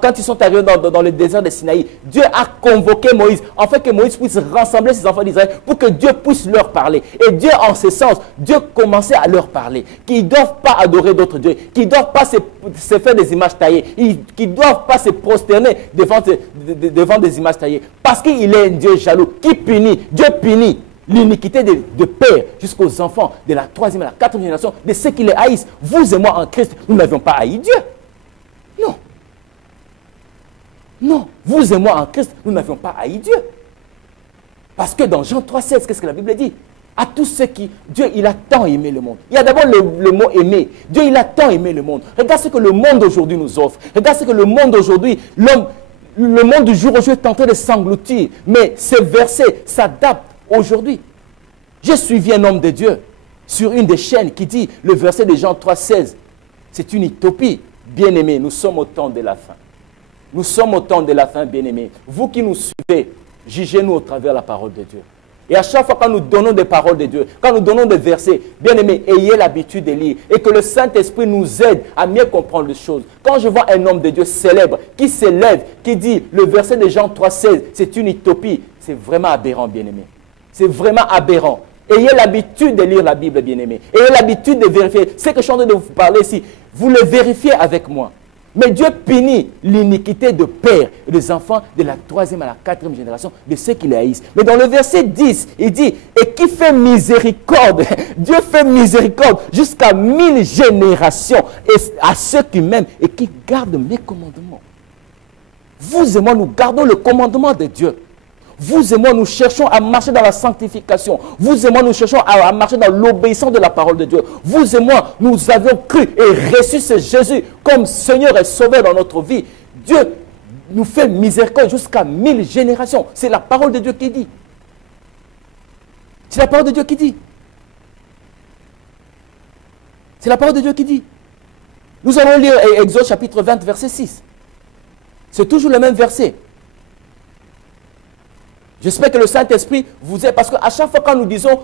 quand ils sont arrivés dans le désert de Sinaï. Dieu a convoqué Moïse, afin que Moïse puisse rassembler ses enfants d'Israël pour que Dieu puisse leur parler. Et Dieu, en ce sens, Dieu commençait à leur parler qu'ils ne doivent pas adorer d'autres dieux, qu'ils ne doivent pas se faire des images taillées, qu'ils ne doivent pas se prosterner devant des images taillées, parce qu'il est un Dieu jaloux qui punit. Dieu punit l'iniquité de père jusqu'aux enfants de la 3e et la 4e génération de ceux qui les haïssent. Vous et moi en Christ, nous n'avions pas haï Dieu. Non. Non. Vous et moi en Christ, nous n'avions pas haï Dieu. Parce que dans Jean 3,16, qu'est-ce que la Bible dit? À tous ceux qui... Dieu, il a tant aimé le monde. Il y a d'abord le mot aimer. Dieu, il a tant aimé le monde. Regarde ce que le monde aujourd'hui nous offre. Regarde ce que le monde aujourd'hui, le monde du jour au jour est en train de s'engloutir. Mais ces versets s'adaptent aujourd'hui. J'ai suivi un homme de Dieu sur une des chaînes qui dit, le verset de Jean 3,16, c'est une utopie. Bien-aimés, nous sommes au temps de la fin. Nous sommes au temps de la fin, bien-aimés. Vous qui nous suivez, jugez-nous au travers de la parole de Dieu. Et à chaque fois quand nous donnons des paroles de Dieu, quand nous donnons des versets, bien-aimés, ayez l'habitude de lire et que le Saint-Esprit nous aide à mieux comprendre les choses. Quand je vois un homme de Dieu célèbre, qui s'élève, qui dit, le verset de Jean 3,16, c'est une utopie, c'est vraiment aberrant, bien-aimés. C'est vraiment aberrant. Ayez l'habitude de lire la Bible, bien-aimés. Ayez l'habitude de vérifier. Ce que je suis en train de vous parler ici, vous le vérifiez avec moi. Mais Dieu punit l'iniquité de père et des enfants de la 3e à la 4e génération de ceux qui les haïssent. Mais dans le verset 10, il dit, et qui fait miséricorde, Dieu fait miséricorde jusqu'à 1000 générations et à ceux qui m'aiment et qui gardent mes commandements. Vous et moi, nous gardons le commandement de Dieu. Vous et moi, nous cherchons à marcher dans la sanctification. Vous et moi, nous cherchons à marcher dans l'obéissance de la parole de Dieu. Vous et moi, nous avions cru et reçu ce Jésus comme Seigneur et Sauveur dans notre vie. Dieu nous fait miséricorde jusqu'à 1000 générations. C'est la parole de Dieu qui dit. C'est la parole de Dieu qui dit. C'est la parole de Dieu qui dit. Nous allons lire Exode chapitre 20, verset 6. C'est toujours le même verset. J'espère que le Saint-Esprit vous aide, parce qu'à chaque fois quand nous disons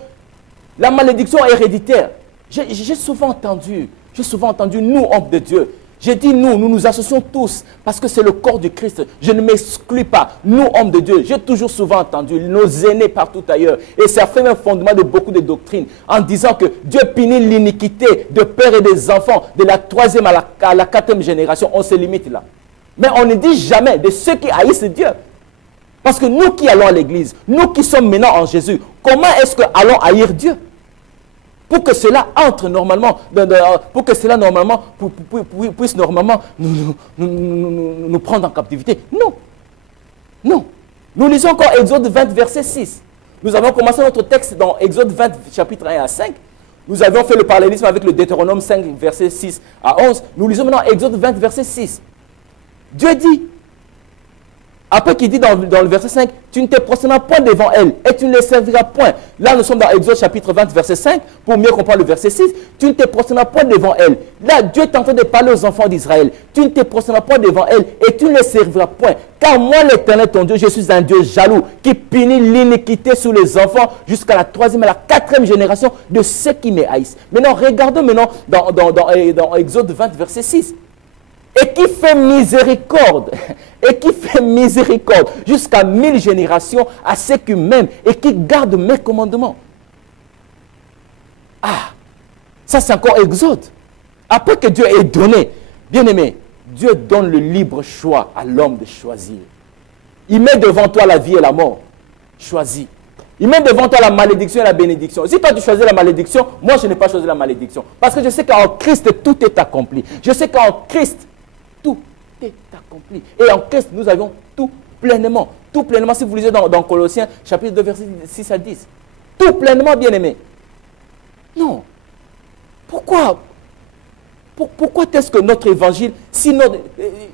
la malédiction héréditaire, j'ai souvent entendu, nous, hommes de Dieu, j'ai dit nous nous associons tous, parce que c'est le corps du Christ. Je ne m'exclus pas, nous, hommes de Dieu, j'ai toujours souvent entendu nos aînés partout ailleurs, et ça fait un fondement de beaucoup de doctrines, en disant que Dieu punit l'iniquité de pères et des enfants, de la 3e à la 4e génération. On se limite là. Mais on ne dit jamais de ceux qui haïssent Dieu. Parce que nous qui allons à l'église, nous qui sommes maintenant en Jésus, comment est-ce que allons haïr Dieu? Pour que cela entre normalement, pour que cela normalement puisse normalement nous prendre en captivité. Non. Non. Nous lisons encore Exode 20, verset 6. Nous avons commencé notre texte dans Exode 20, chapitre 1 à 5. Nous avions fait le parallélisme avec le Deutéronome 5, verset 6 à 11. Nous lisons maintenant Exode 20, verset 6. Dieu dit, après qu'il dit dans le verset 5, tu ne te prosterneras point devant elle et tu ne les serviras point. Là, nous sommes dans Exode chapitre 20, verset 5, pour mieux comprendre le verset 6. Tu ne te prosterneras point devant elle. Là, Dieu est en train de parler aux enfants d'Israël. Tu ne te prosterneras point devant elle et tu ne les serviras point. Car moi, l'Éternel, ton Dieu, je suis un Dieu jaloux qui punit l'iniquité sur les enfants jusqu'à la 3e et la 4e génération de ceux qui me haïssent. Maintenant, regardons maintenant dans Exode 20, verset 6. Et qui fait miséricorde, jusqu'à 1000 générations à ceux qui m'aiment et qui gardent mes commandements. Ah, ça c'est encore Exode. Après que Dieu ait donné, bien aimé, Dieu donne le libre choix à l'homme de choisir. Il met devant toi la vie et la mort. Choisis. Il met devant toi la malédiction et la bénédiction. Si toi tu choisis la malédiction, moi je n'ai pas choisi la malédiction. Parce que je sais qu'en Christ tout est accompli. Je sais qu'en Christ tout est accompli. Et en Christ nous avons tout pleinement. Tout pleinement, si vous lisez dans Colossiens chapitre 2 verset 6 à 10. Tout pleinement, bien aimé. Non. Pourquoi est-ce que notre évangile, si notre,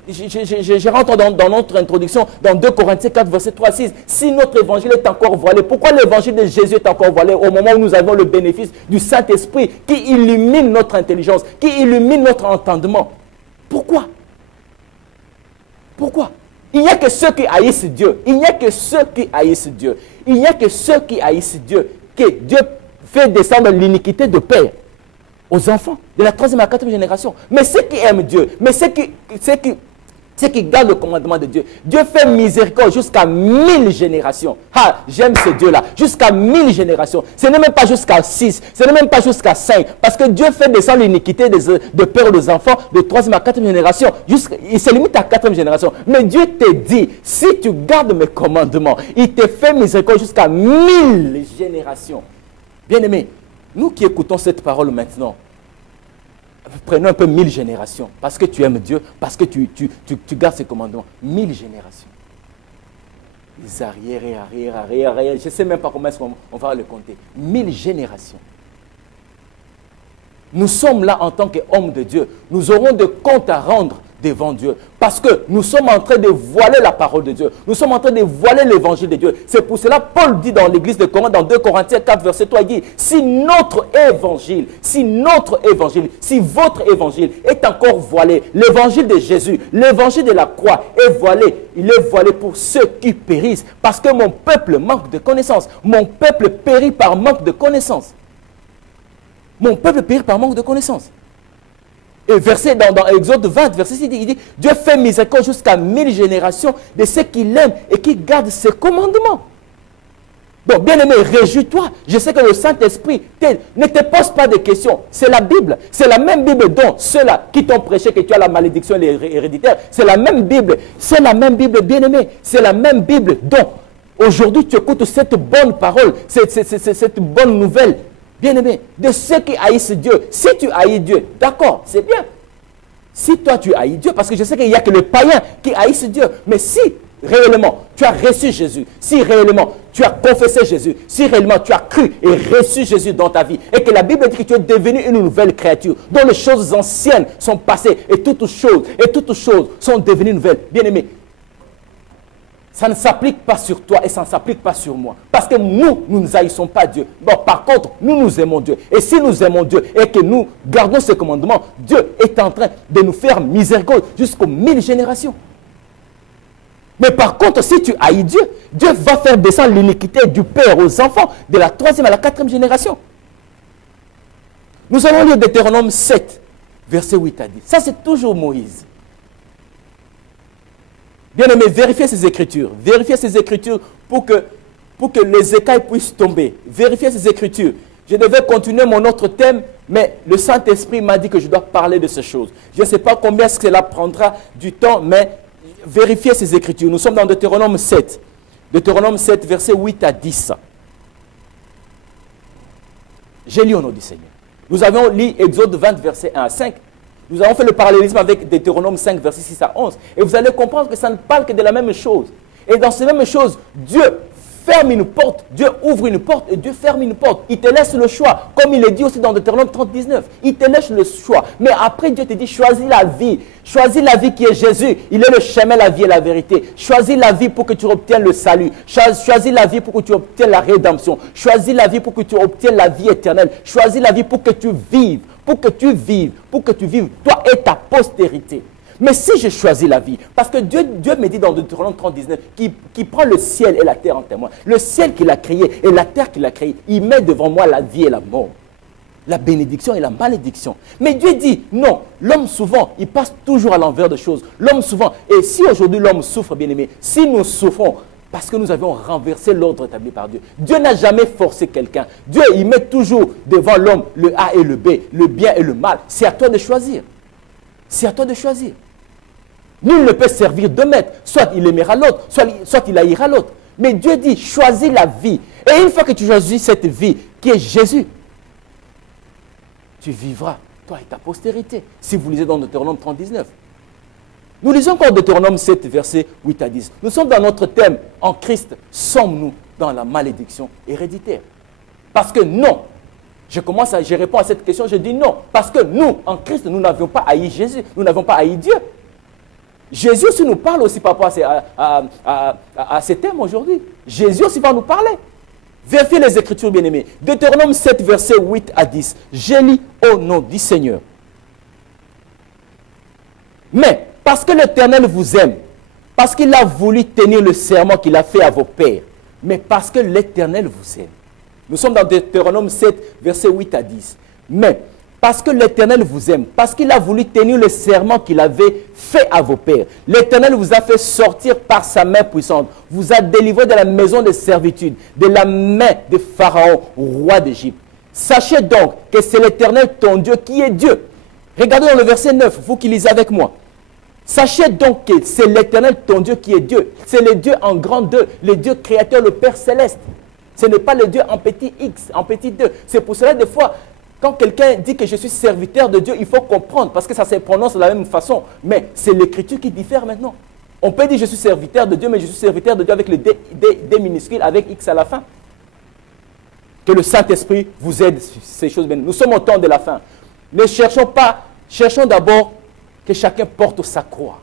je rentre dans notre introduction, dans 2 Corinthiens 4, verset 3 à 6, si notre évangile est encore voilé, pourquoi l'évangile de Jésus est encore voilé au moment où nous avons le bénéfice du Saint-Esprit qui illumine notre intelligence, qui illumine notre entendement? Pourquoi? Pourquoi? Il n'y a que ceux qui haïssent Dieu. Il n'y a que ceux qui haïssent Dieu. Il n'y a que ceux qui haïssent Dieu. Que Dieu fait descendre l'iniquité de père aux enfants de la 3e à la 4e génération. Mais ceux qui aiment Dieu, mais ceux qui gardent le commandement de Dieu, Dieu fait miséricorde jusqu'à 1000 générations. Ah, j'aime ce Dieu-là. Jusqu'à 1000 générations. Ce n'est même pas jusqu'à 6. Ce n'est même pas jusqu'à 5. Parce que Dieu fait descendre l'iniquité de père aux enfants de 3e à 4e génération. Il se limite à 4e génération. Mais Dieu te dit, si tu gardes mes commandements, il te fait miséricorde jusqu'à 1000 générations. Bien-aimés, nous qui écoutons cette parole maintenant, prenons un peu 1000 générations, parce que tu aimes Dieu, parce que tu gardes ses commandements. 1000 générations. Les arrière. Je ne sais même pas comment est-ce qu'on va le compter. 1000 générations. Nous sommes là en tant qu'hommes de Dieu. Nous aurons des comptes à rendre devant Dieu. Parce que nous sommes en train de voiler la parole de Dieu. Nous sommes en train de voiler l'évangile de Dieu. C'est pour cela Paul dit dans l'église de Corinthe, dans 2 Corinthiens 4, verset 3, il dit, si votre évangile est encore voilé, l'évangile de Jésus, l'évangile de la croix est voilé, il est voilé pour ceux qui périssent. Parce que mon peuple manque de connaissance. Mon peuple périt par manque de connaissance. Mon peuple périt par manque de connaissance. Et verset dans Exode 20, verset 6, il dit, Dieu fait miséricorde jusqu'à 1000 générations de ceux qui l'aiment et qui gardent ses commandements. Donc, bien-aimé, réjouis-toi. Je sais que le Saint-Esprit ne te pose pas de questions. C'est la Bible. C'est la même Bible dont ceux-là qui t'ont prêché que tu as la malédiction héréditaire. C'est la même Bible. C'est la même Bible, bien-aimé. C'est la même Bible dont aujourd'hui tu écoutes cette bonne parole, cette bonne nouvelle. Bien-aimé, de ceux qui haïssent Dieu. Si tu haïs Dieu, d'accord, c'est bien. Si toi tu haïs Dieu, parce que je sais qu'il n'y a que les païens qui haïssent Dieu. Mais si réellement tu as reçu Jésus, si réellement tu as confessé Jésus, si réellement tu as cru et reçu Jésus dans ta vie, et que la Bible dit que tu es devenu une nouvelle créature, dont les choses anciennes sont passées, et toutes choses sont devenues nouvelles. Bien-aimé, ça ne s'applique pas sur toi et ça ne s'applique pas sur moi. Parce que nous ne haïssons pas Dieu. Bon, par contre, nous aimons Dieu. Et si nous aimons Dieu et que nous gardons ses commandements, Dieu est en train de nous faire miséricorde jusqu'aux 1000 générations. Mais par contre, si tu haïs Dieu, Dieu va faire descendre l'iniquité du père aux enfants de la 3e à la 4e génération. Nous allons lire Deutéronome 7, verset 8 à 10. Ça, c'est toujours Moïse. Bien-aimé, vérifiez ces Écritures. Vérifiez ces Écritures pour que les écailles puissent tomber. Vérifiez ces Écritures. Je devais continuer mon autre thème, mais le Saint-Esprit m'a dit que je dois parler de ces choses. Je ne sais pas combien cela prendra du temps, mais vérifiez ces Écritures. Nous sommes dans Deutéronome 7. Deutéronome 7, verset 8 à 10. J'ai lu au nom du Seigneur. Nous avons lu Exode 20, verset 1 à 5. Nous avons fait le parallélisme avec Deutéronome 5, verset 6 à 11. Et vous allez comprendre que ça ne parle que de la même chose. Et dans ces mêmes choses, Dieu ferme une porte, Dieu ouvre une porte et Dieu ferme une porte. Il te laisse le choix. Comme il est dit aussi dans Deutéronome 30, 19. Il te laisse le choix. Mais après, Dieu te dit, choisis la vie. Choisis la vie qui est Jésus. Il est le chemin, la vie et la vérité. Choisis la vie pour que tu obtiennes le salut. Choisis la vie pour que tu obtiennes la rédemption. Choisis la vie pour que tu obtiennes la vie éternelle. Choisis la vie pour que tu vives. Pour que tu vives, toi et ta postérité. Mais si je choisis la vie, parce que Dieu me dit dans Deutéronome 30, 19, qui prend le ciel et la terre en témoin, le ciel qu'il a créé et la terre qu'il a créée, il met devant moi la vie et la mort, la bénédiction et la malédiction. Mais Dieu dit, non, l'homme souvent, il passe toujours à l'envers des choses. L'homme souvent, et si aujourd'hui l'homme souffre, bien aimé, si nous souffrons, Parce que nous avions renversé l'ordre établi par Dieu. Dieu n'a jamais forcé quelqu'un. Dieu, il met toujours devant l'homme le A et le B, le bien et le mal. C'est à toi de choisir. C'est à toi de choisir. Nul ne peut servir deux maîtres. Soit il aimera l'autre, soit il haïra l'autre. Mais Dieu dit, choisis la vie. Et une fois que tu choisis cette vie, qui est Jésus, tu vivras, toi et ta postérité. Si vous lisez dans Deutéronome 30:19. Nous lisons encore Deutéronome 7, versets 8 à 10. Nous sommes dans notre thème, en Christ, sommes-nous dans la malédiction héréditaire? Parce que non. Je réponds à cette question, je dis non. Parce que nous, en Christ, nous n'avions pas haï Jésus, nous n'avons pas haï Dieu. Jésus aussi nous parle aussi par rapport à ces thèmes aujourd'hui. Jésus aussi va nous parler. Vérifiez les Écritures, bien-aimés. Deutéronome 7, versets 8 à 10. Je lis au nom du Seigneur. Mais, parce que l'Éternel vous aime, parce qu'il a voulu tenir le serment qu'il a fait à vos pères, mais parce que l'Éternel vous aime. Nous sommes dans Deutéronome 7, versets 8 à 10. Mais, parce que l'Éternel vous aime, parce qu'il a voulu tenir le serment qu'il avait fait à vos pères, l'Éternel vous a fait sortir par sa main puissante, vous a délivré de la maison de servitude, de la main de Pharaon, roi d'Égypte. Sachez donc que c'est l'Éternel ton Dieu qui est Dieu. Regardez dans le verset 9, vous qui lisez avec moi. Sachez donc que c'est l'Éternel ton Dieu qui est Dieu. C'est le Dieu en grand 2, le Dieu créateur, le Père céleste. Ce n'est pas le Dieu en petit x, en petit 2. C'est pour cela, des fois, quand quelqu'un dit que je suis serviteur de Dieu, il faut comprendre, parce que ça se prononce de la même façon. Mais c'est l'Écriture qui diffère maintenant. On peut dire je suis serviteur de Dieu, mais je suis serviteur de Dieu avec le D minuscule, avec X à la fin. Que le Saint-Esprit vous aide sur ces choses. Nous sommes au temps de la fin. Ne cherchons pas, cherchons d'abord que chacun porte sa croix.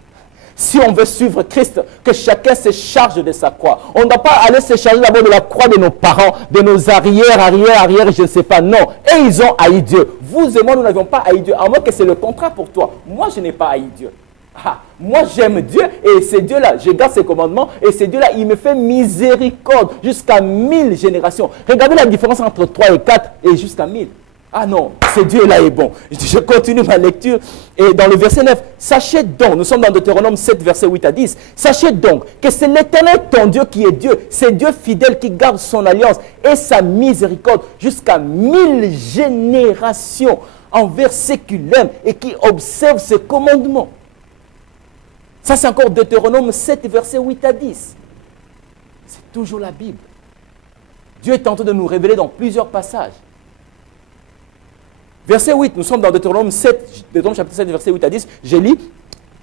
Si on veut suivre Christ, que chacun se charge de sa croix. On ne doit pas aller se charger d'abord de la croix de nos parents, de nos arrière, je ne sais pas. Non. Et ils ont haï Dieu. Vous et moi, nous n'avions pas haï Dieu. À moins que c'est le contraire pour toi. Moi, je n'ai pas haï Dieu. Ah, moi, j'aime Dieu et c'est Dieu-là. Je garde ses commandements et c'est Dieu-là. Il me fait miséricorde jusqu'à 1000 générations. Regardez la différence entre 3 et 4 et jusqu'à 1000. Ah non, ce Dieu-là est bon. Je continue ma lecture. Et dans le verset 9, sachez donc, nous sommes dans Deutéronome 7, verset 8 à 10. Sachez donc que c'est l'Éternel ton Dieu qui est Dieu. C'est Dieu fidèle qui garde son alliance et sa miséricorde jusqu'à 1000 générations envers ceux qui l'aiment et qui observent ses commandements. Ça, c'est encore Deutéronome 7, verset 8 à 10. C'est toujours la Bible. Dieu est en train de nous révéler dans plusieurs passages. Verset 8, nous sommes dans Deutéronome 7, Deutéronome chapitre 7, verset 8 à 10. Je lis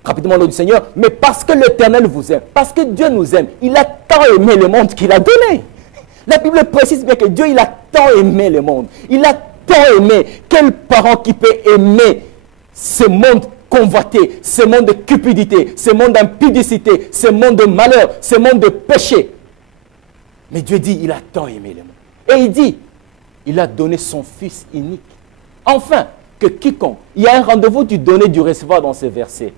rapidement l'ordre du Seigneur. Mais parce que l'Éternel vous aime, parce que Dieu nous aime, il a tant aimé le monde qu'il a donné. La Bible précise bien que Dieu, il a tant aimé le monde. Il a tant aimé. Quel parent qui peut aimer ce monde convoité, ce monde de cupidité, ce monde d'impudicité, ce monde de malheur, ce monde de péché? Mais Dieu dit, il a tant aimé le monde. Et il dit, il a donné son Fils unique. Enfin, que quiconque, il y a un rendez-vous du donner, du recevoir dans ces versets.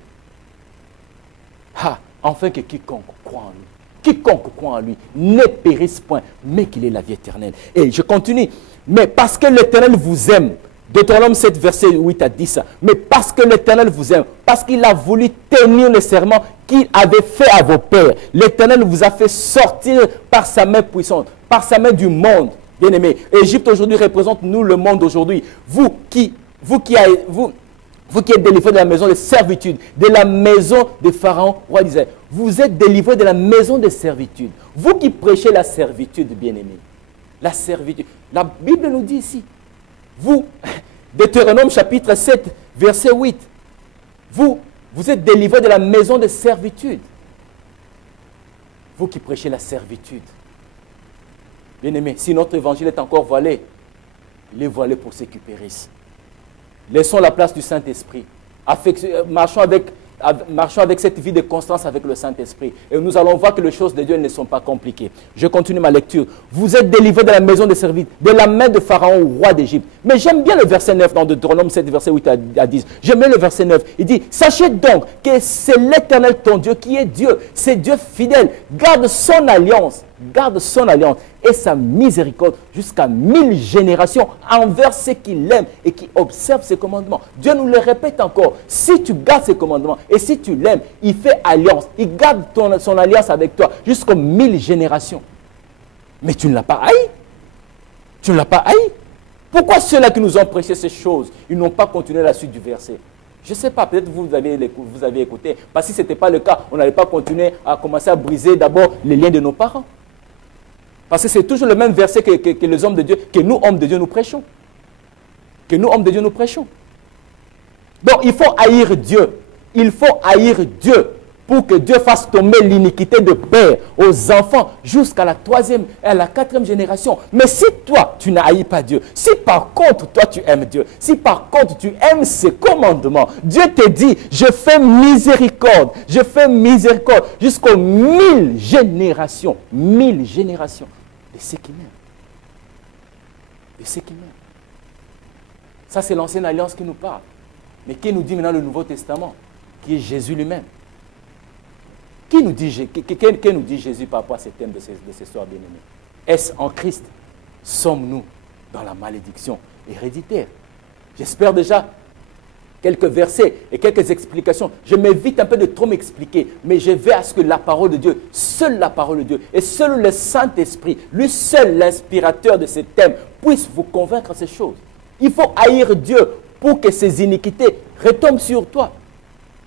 Ah, enfin que quiconque croit en lui, quiconque croit en lui, ne périsse point, mais qu'il ait la vie éternelle. Et je continue. Mais parce que l'Éternel vous aime, Deutéronome 7, verset 8 à 10, mais parce que l'Éternel vous aime, parce qu'il a voulu tenir le serment qu'il avait fait à vos pères, l'Éternel vous a fait sortir par sa main puissante, par sa main du monde. Bien-aimés, Égypte aujourd'hui représente nous le monde aujourd'hui. Vous qui êtes délivrés de la maison de servitude, de la maison de Pharaon, roi d'Israël, vous êtes délivrés de la maison de servitude. Vous qui prêchez la servitude, bien-aimés, la servitude. La Bible nous dit ici, vous, Deutéronome chapitre 7, verset 8, vous êtes délivrés de la maison de servitude. Vous qui prêchez la servitude. Bien-aimés, si notre évangile est encore voilé, il est voilé pour ceux qui périssent. Laissons la place du Saint-Esprit. Marchons avec cette vie de constance avec le Saint-Esprit. Et nous allons voir que les choses de Dieu ne sont pas compliquées. Je continue ma lecture. Vous êtes délivrés de la maison de servitude, de la main de Pharaon, roi d'Égypte. Mais j'aime bien le verset 9 dans Deutéronome 7, verset 8 à 10. J'aime bien le verset 9. Il dit, sachez donc que c'est l'Éternel ton Dieu qui est Dieu. C'est Dieu fidèle. Garde son alliance garde son alliance et sa miséricorde jusqu'à 1000 générations envers ceux qui l'aiment et qui observent ses commandements. Dieu nous le répète encore. Si tu gardes ses commandements et si tu l'aimes, il fait alliance. Il garde son alliance avec toi jusqu'aux 1000 générations. Mais tu ne l'as pas haï. Tu ne l'as pas haï. Pourquoi ceux-là qui nous ont prêché ces choses, ils n'ont pas continué la suite du verset? Je ne sais pas, peut-être vous avez écouté. Parce que si ce n'était pas le cas, on n'allait pas continuer à commencer à briser d'abord les liens de nos parents. Parce que c'est toujours le même verset que les hommes de Dieu, que nous, hommes de Dieu, nous prêchons. Que nous, hommes de Dieu, nous prêchons. Donc, il faut haïr Dieu. Il faut haïr Dieu pour que Dieu fasse tomber l'iniquité de père aux enfants jusqu'à la 3e et à la 4e génération. Mais si toi, tu n'haïs pas Dieu, si par contre, toi, tu aimes Dieu, si par contre, tu aimes ses commandements, Dieu te dit, je fais miséricorde jusqu'aux 1000 générations. 1000 générations de ceux qui m'aiment. De ceux qui m'aiment. Ça, c'est l'ancienne alliance qui nous parle. Mais qui nous dit maintenant le Nouveau Testament, qui est Jésus lui-même? Qui nous dit Jésus par rapport à ce thème de ces soirs bien-aimés? Est-ce en Christ? Sommes-nous dans la malédiction héréditaire? J'espère déjà quelques versets et quelques explications. Je m'évite un peu de trop m'expliquer, mais je vais à ce que la parole de Dieu, seule la parole de Dieu, et seul le Saint-Esprit, lui seul l'inspirateur de ce thème, puisse vous convaincre de ces choses. Il faut haïr Dieu pour que ses iniquités retombent sur toi.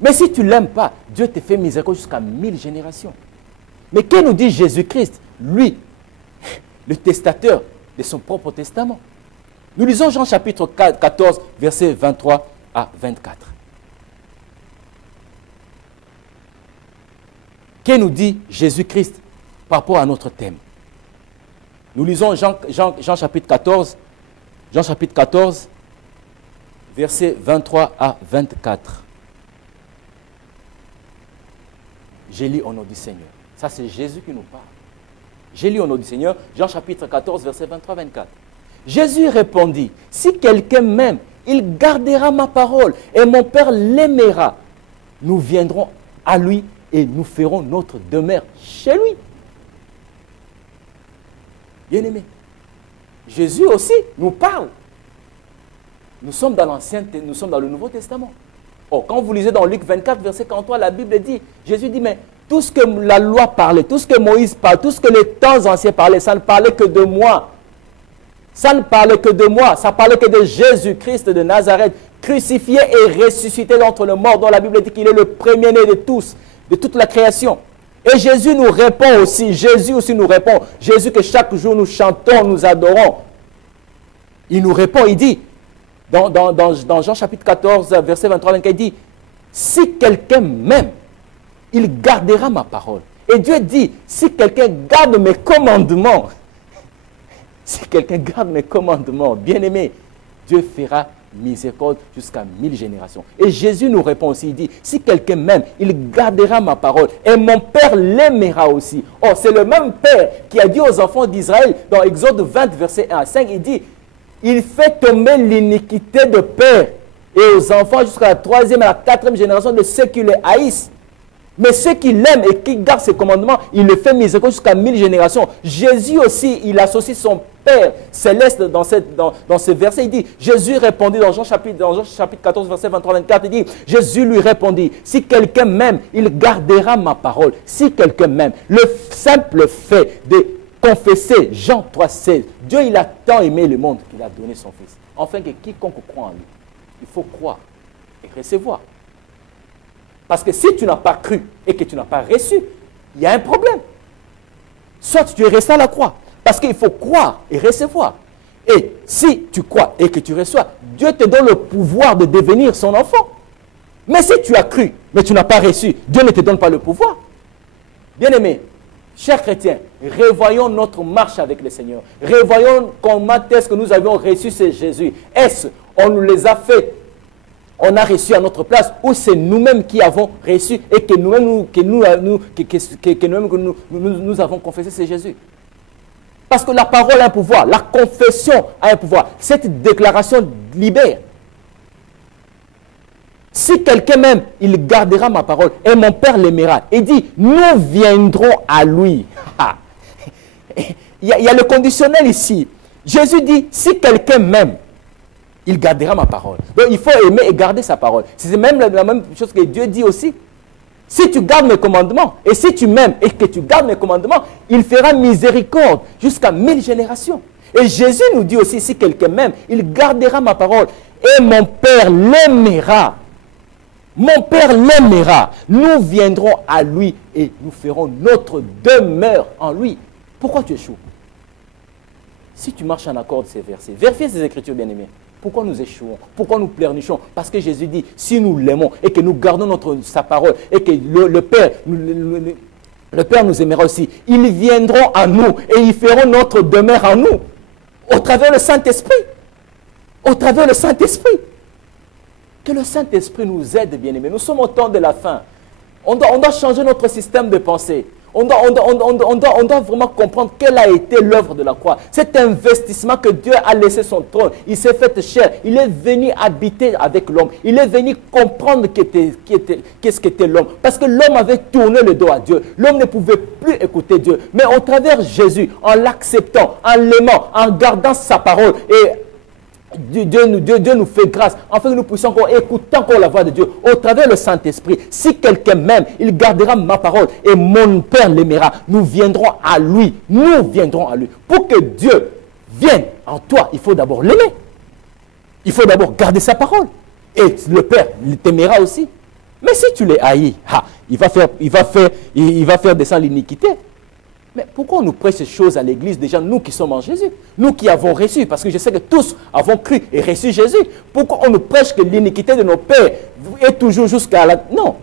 Mais si tu ne l'aimes pas, Dieu te fait miséricorde jusqu'à 1000 générations. Mais que nous dit Jésus-Christ, lui, le testateur de son propre testament? Nous lisons Jean chapitre 14, versets 23 à 24. Que nous dit Jésus-Christ par rapport à notre thème? Nous lisons Jean chapitre 14, versets 23 à 24. Je lis au nom du Seigneur. Ça, c'est Jésus qui nous parle. Je lis au nom du Seigneur, Jean chapitre 14, verset 23-24. Jésus répondit, si quelqu'un m'aime, il gardera ma parole et mon Père l'aimera. Nous viendrons à lui et nous ferons notre demeure chez lui. Bien-aimés, Jésus aussi nous parle. Nous sommes dans nous sommes dans le Nouveau Testament. Oh, quand vous lisez dans Luc 24, verset 43, la Bible dit, Jésus dit, mais tout ce que la loi parlait, tout ce que Moïse parlait, tout ce que les temps anciens parlaient, ça ne parlait que de moi. Ça ne parlait que de moi, ça parlait que de Jésus-Christ de Nazareth, crucifié et ressuscité d'entre les morts, dont la Bible dit qu'il est le premier-né de tous, de toute la création. Et Jésus nous répond aussi, Jésus que chaque jour nous chantons, nous adorons. Il nous répond, il dit, dans Jean chapitre 14, verset 23-24, il dit, si quelqu'un m'aime, il gardera ma parole. Et Dieu dit, si quelqu'un garde mes commandements, bien-aimé, Dieu fera miséricorde jusqu'à 1000 générations. Et Jésus nous répond aussi, il dit, si quelqu'un m'aime, il gardera ma parole et mon Père l'aimera aussi. Oh, c'est le même Père qui a dit aux enfants d'Israël dans Exode 20, verset 1 à 5, il dit, il fait tomber l'iniquité de père et aux enfants jusqu'à la 3e et la 4e génération de ceux qui les haïssent. Mais ceux qui l'aiment et qui gardent ses commandements, il le fait miséricorde jusqu'à 1000 générations. Jésus aussi, il associe son Père céleste dans ce verset. Il dit, Jésus répondit dans Jean chapitre 14, verset 23-24, il dit, Jésus lui répondit, si quelqu'un m'aime, il gardera ma parole. Si quelqu'un m'aime, le simple fait de confesser Jean 3,16, Dieu il a tant aimé le monde qu'il a donné son Fils, afin que quiconque croit en lui, il faut croire et recevoir. Parce que si tu n'as pas cru et que tu n'as pas reçu, il y a un problème. Soit tu es resté à la croix, parce qu'il faut croire et recevoir. Et si tu crois et que tu reçois, Dieu te donne le pouvoir de devenir son enfant. Mais si tu as cru, mais tu n'as pas reçu, Dieu ne te donne pas le pouvoir. Bien-aimé, chers chrétiens, revoyons notre marche avec le Seigneur. Revoyons comment est-ce que nous avions reçu ce Jésus. Est-ce qu'on nous les a fait, on a reçu à notre place, ou c'est nous-mêmes qui avons reçu et que nous avons confessé ce Jésus? Parce que la parole a un pouvoir, la confession a un pouvoir. Cette déclaration libère. Si quelqu'un m'aime, il gardera ma parole et mon Père l'aimera. Il dit, nous viendrons à lui. il y a le conditionnel ici. Jésus dit, si quelqu'un m'aime, il gardera ma parole. Donc il faut aimer et garder sa parole. C'est même la même chose que Dieu dit aussi. Si tu gardes mes commandements, et si tu m'aimes et que tu gardes mes commandements, il fera miséricorde jusqu'à 1000 générations. Et Jésus nous dit aussi, si quelqu'un m'aime, il gardera ma parole. Et mon Père l'aimera. Mon Père l'aimera. Nous viendrons à lui et nous ferons notre demeure en lui. Pourquoi tu échoues? Si tu marches en accord de ces versets, vérifiez ces écritures, bien-aimés. Pourquoi nous échouons? Pourquoi nous pleurnichons? Parce que Jésus dit, si nous l'aimons et que nous gardons sa parole et que le Père nous aimera aussi, ils viendront à nous et ils feront notre demeure en nous. Au travers le Saint-Esprit. Au travers le Saint-Esprit. Que le Saint-Esprit nous aide, bien-aimés. Nous sommes au temps de la fin. On doit changer notre système de pensée. On doit vraiment comprendre quelle a été l'œuvre de la croix. Cet investissement que Dieu a laissé son trône. Il s'est fait chair. Il est venu habiter avec l'homme. Il est venu comprendre qu'est-ce qu'était l'homme. Parce que l'homme avait tourné le dos à Dieu. L'homme ne pouvait plus écouter Dieu. Mais au travers Jésus, en l'acceptant, en l'aimant, en gardant sa parole et Dieu nous fait grâce, afin que nous puissions encore écouter encore la voix de Dieu au travers le Saint-Esprit. Si quelqu'un m'aime, il gardera ma parole et mon Père l'aimera. Nous viendrons à lui. Nous viendrons à lui. Pour que Dieu vienne en toi, il faut d'abord l'aimer. Il faut d'abord garder sa parole. Et le Père t'aimera aussi. Mais si tu les haïs, il va faire descendre l'iniquité. Mais pourquoi on nous prêche ces choses à l'église, déjà nous qui sommes en Jésus, nous qui avons reçu, parce que je sais que tous avons cru et reçu Jésus, pourquoi on nous prêche que l'iniquité de nos pères est toujours jusqu'à la... Non,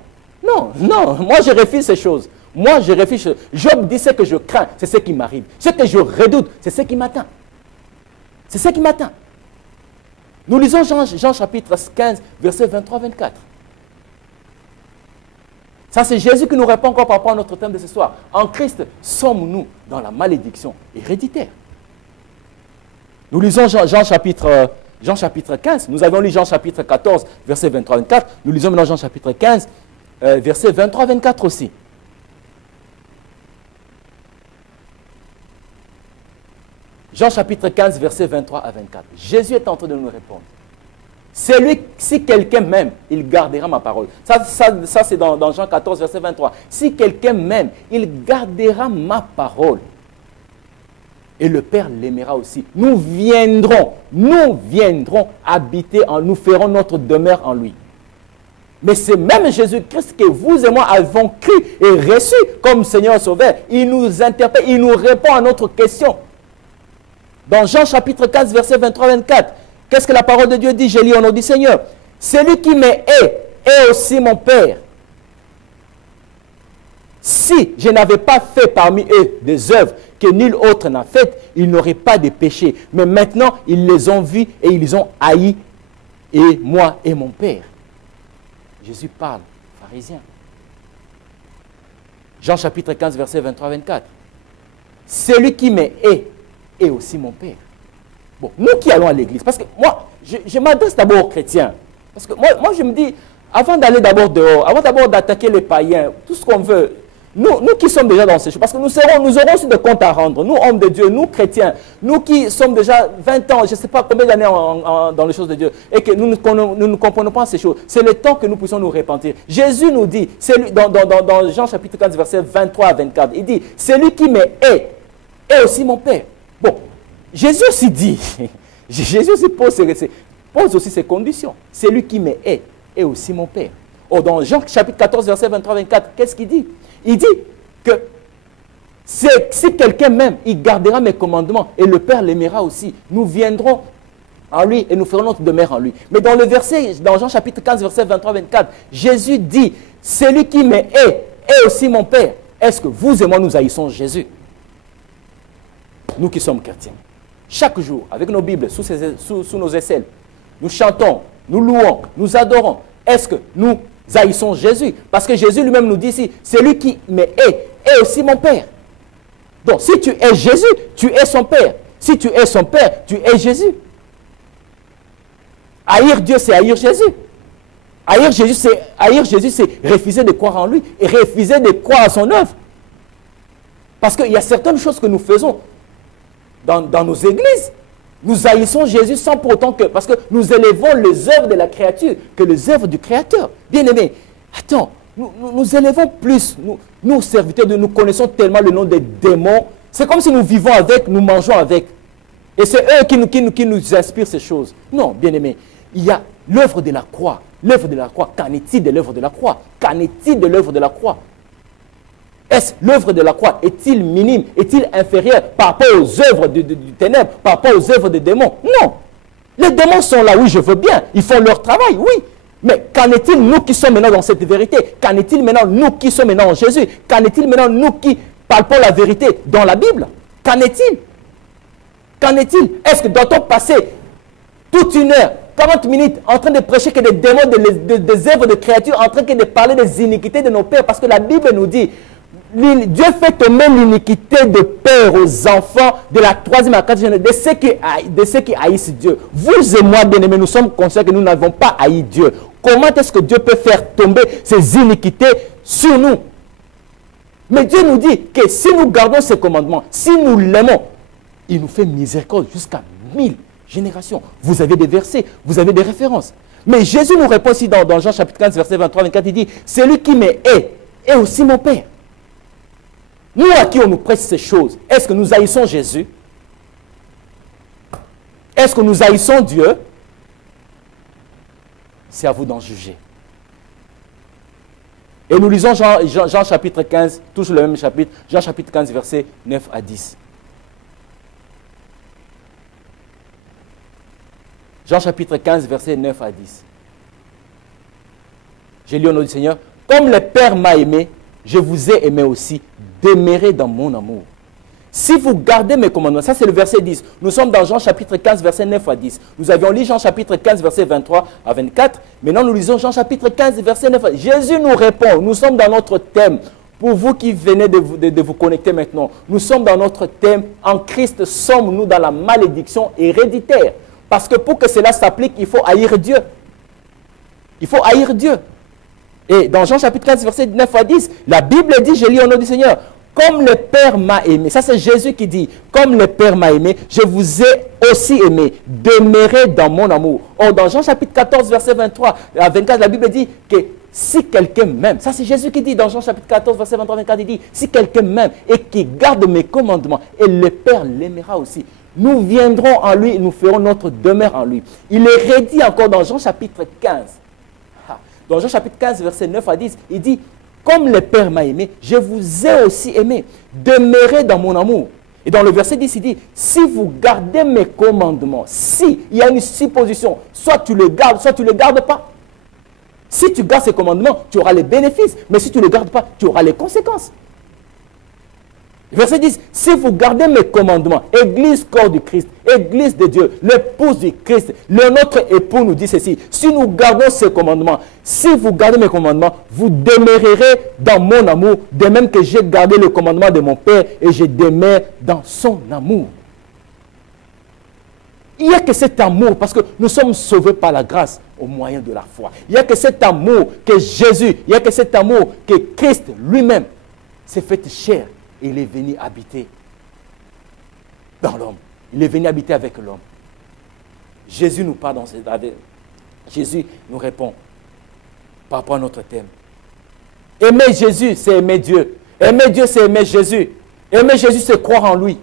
moi je refuse ces choses. Moi je refuse. Job dit ce que je crains, c'est ce qui m'arrive. Ce que je redoute, c'est ce qui m'atteint. C'est ce qui m'atteint. Nous lisons Jean chapitre 15, versets 23-24. Ça, c'est Jésus qui nous répond encore par rapport à notre thème de ce soir. En Christ, sommes-nous dans la malédiction héréditaire? Nous lisons Jean chapitre 15. Nous avons lu Jean chapitre 14, verset 23-24. Nous lisons maintenant Jean chapitre 15, verset 23-24 aussi. Jean chapitre 15, verset 23 à 24. Jésus est en train de nous répondre. Si quelqu'un m'aime, il gardera ma parole. Ça c'est dans Jean 14, verset 23. Si quelqu'un m'aime, il gardera ma parole. Et le Père l'aimera aussi. Nous viendrons habiter en, nous ferons notre demeure en lui. Mais c'est même Jésus-Christ que vous et moi avons cru et reçu comme Seigneur Sauveur. Il nous interpelle, il nous répond à notre question. Dans Jean chapitre 15, verset 23-24. Qu'est-ce que la parole de Dieu dit? Je lis au nom du Seigneur. Celui qui me est aussi mon Père. Si je n'avais pas fait parmi eux des œuvres que nul autre n'a faites, ils n'auraient pas de péché. Mais maintenant, ils les ont vus et ils les ont haïs. Et moi et mon Père. Jésus parle, pharisien. Jean chapitre 15, verset 23-24. Celui qui me est aussi mon Père. Bon, nous qui allons à l'église, parce que moi, je m'adresse d'abord aux chrétiens. Parce que moi, je me dis, avant d'aller d'abord dehors, avant d'abord d'attaquer les païens, tout ce qu'on veut, nous qui sommes déjà dans ces choses, parce que nous aurons aussi des comptes à rendre, nous hommes de Dieu, nous chrétiens, nous qui sommes déjà 20 ans, je ne sais pas combien d'années dans les choses de Dieu, et que nous ne comprenons pas ces choses, c'est le temps que nous puissions nous repentir. Jésus nous dit, dans Jean chapitre 15, verset 23 à 24, il dit, celui qui me est aussi mon Père. Bon, Jésus aussi dit, Jésus aussi pose aussi ses conditions. Celui qui me est aussi mon Père. Oh, dans Jean chapitre 14, verset 23-24, qu'est-ce qu'il dit? Il dit que si quelqu'un m'aime, il gardera mes commandements et le Père l'aimera aussi. Nous viendrons en lui et nous ferons notre demeure en lui. Mais dans le verset, dans Jean chapitre 15, verset 23-24, Jésus dit, celui qui me est aussi mon Père. Est-ce que vous et moi nous haïssons Jésus? Nous qui sommes chrétiens. Chaque jour, avec nos Bibles, sous nos aisselles, nous chantons, nous louons, nous adorons. Est-ce que nous haïssons Jésus? Parce que Jésus lui-même nous dit ici, celui qui me est aussi mon Père. Donc, si tu es Jésus, tu es son Père. Si tu es son Père, tu es Jésus. Haïr Dieu, c'est haïr Jésus. Haïr Jésus, c'est refuser de croire en lui et refuser de croire à son œuvre. Parce qu'il y a certaines choses que nous faisons dans nos églises. Nous haïssons Jésus sans pour autant que... Parce que nous élevons les œuvres de la créature que les œuvres du Créateur. Bien-aimés, attends, nous élevons plus, nous serviteurs de nous connaissons tellement le nom des démons. C'est comme si nous vivons avec, nous mangeons avec. Et c'est eux qui nous inspirent ces choses. Non, bien-aimés, il y a l'œuvre de la croix. L'œuvre de la croix, qu'en est-il de l'œuvre de la croix? Qu'en est-il de l'œuvre de la croix? Est-ce l'œuvre de la croix est-il minime, est-il inférieur par rapport aux œuvres du ténèbre, par rapport aux œuvres des démons? Non. Les démons sont là, oui, je veux bien. Ils font leur travail, oui. Mais qu'en est-il nous qui sommes maintenant dans cette vérité? Qu'en est-il maintenant nous qui sommes maintenant en Jésus? Qu'en est-il maintenant nous qui palpons la vérité dans la Bible? Qu'en est-il? Qu'en est-il? Est-ce que doit-on passer toute une heure, 40 minutes en train de prêcher que des démons, des œuvres de créatures, en train de parler des iniquités de nos pères? Parce que la Bible nous dit, Dieu fait tomber l'iniquité de père aux enfants de la 3e à la 4e génération, de ceux qui haïssent Dieu. Vous et moi, bien-aimés, nous sommes conscients que nous n'avons pas haï Dieu. Comment est-ce que Dieu peut faire tomber ces iniquités sur nous? Mais Dieu nous dit que si nous gardons ses commandements, si nous l'aimons, il nous fait miséricorde jusqu'à 1000 générations. Vous avez des versets, vous avez des références. Mais Jésus nous répond ici dans Jean chapitre 15, verset 23-24, il dit, celui qui me hait est aussi mon Père. Nous à qui on nous presse ces choses, est-ce que nous haïssons Jésus? Est-ce que nous haïssons Dieu? C'est à vous d'en juger. Et nous lisons Jean chapitre 15, toujours le même chapitre, Jean chapitre 15, versets 9 à 10. Jean chapitre 15, versets 9 à 10. J'ai lu au nom du Seigneur, comme le Père m'a aimé, je vous ai aimé aussi, demeurez dans mon amour. Si vous gardez mes commandements, ça c'est le verset 10. Nous sommes dans Jean chapitre 15, verset 9 à 10. Nous avions lu Jean chapitre 15, verset 23 à 24. Maintenant nous lisons Jean chapitre 15, verset 9 à 10. Jésus nous répond, nous sommes dans notre thème. Pour vous qui venez de vous connecter maintenant, nous sommes dans notre thème. En Christ sommes-nous dans la malédiction héréditaire. Parce que pour que cela s'applique, il faut haïr Dieu. Il faut haïr Dieu. Et dans Jean chapitre 15, verset 9 à 10, la Bible dit, je lis au nom du Seigneur, comme le Père m'a aimé, ça c'est Jésus qui dit, comme le Père m'a aimé, je vous ai aussi aimé, demeurez dans mon amour. Or, dans Jean chapitre 14, verset 23 à 24, la Bible dit que si quelqu'un m'aime, ça c'est Jésus qui dit dans Jean chapitre 14, verset 23 à 24, il dit, si quelqu'un m'aime et qui garde mes commandements, et le Père l'aimera aussi. Nous viendrons en lui et nous ferons notre demeure en lui. Il est redit encore dans Jean chapitre 15. Dans Jean chapitre 15, verset 9 à 10, il dit, comme le Père m'a aimé, je vous ai aussi aimé. Demeurez dans mon amour. Et dans le verset 10, il dit, si vous gardez mes commandements, si, il y a une supposition, soit tu le gardes, soit tu ne le gardes pas. Si tu gardes ces commandements, tu auras les bénéfices. Mais si tu ne le gardes pas, tu auras les conséquences. Verset 10, si vous gardez mes commandements, Église, corps du Christ, Église de Dieu, l'épouse du Christ, notre époux nous dit ceci, si nous gardons ces commandements, si vous gardez mes commandements, vous demeurerez dans mon amour, de même que j'ai gardé le commandement de mon Père et je demeure dans son amour. Il n'y a que cet amour, parce que nous sommes sauvés par la grâce au moyen de la foi. Il n'y a que cet amour que Jésus, il n'y a que cet amour que Christ lui-même s'est fait chair. Et il est venu habiter dans l'homme. Il est venu habiter avec l'homme. Jésus nous parle dans cette... Jésus nous répond par rapport à notre thème. Aimer Jésus, c'est aimer Dieu. Aimer Dieu, c'est aimer Jésus. Aimer Jésus, c'est croire en lui.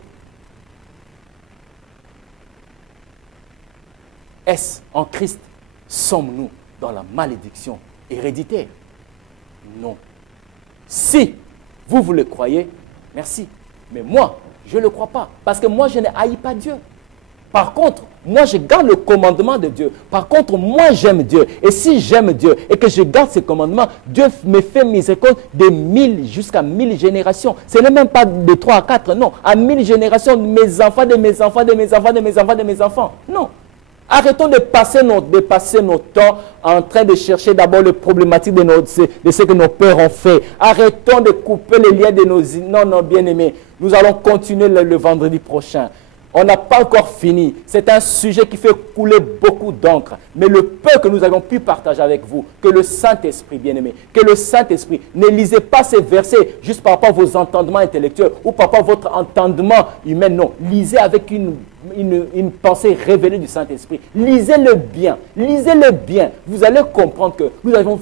Est-ce en Christ sommes-nous dans la malédiction héréditaire? Non. Si vous le croyez, merci. Mais moi, je ne le crois pas. Parce que moi, je ne haïs pas Dieu. Par contre, moi, je garde le commandement de Dieu. Par contre, moi, j'aime Dieu. Et si j'aime Dieu et que je garde ses commandements, Dieu me fait miséricorde de 1000 jusqu'à 1000 générations. Ce n'est même pas de 3 à 4, non. À 1000 générations, de mes enfants, de mes enfants, de mes enfants, de mes enfants, de mes enfants. Non. Arrêtons de passer notre temps en train de chercher d'abord les problématiques de ce que nos pères ont fait. Arrêtons de couper les liens de nos... Non, non, bien-aimés. Nous allons continuer le vendredi prochain. On n'a pas encore fini. C'est un sujet qui fait couler beaucoup d'encre. Mais le peu que nous avons pu partager avec vous, que le Saint-Esprit, bien-aimé, que le Saint-Esprit, ne lisez pas ces versets juste par rapport à vos entendements intellectuels ou par rapport à votre entendement humain. Non, lisez avec une pensée révélée du Saint-Esprit. Lisez-le bien. Lisez-le bien. Vous allez comprendre que nous avons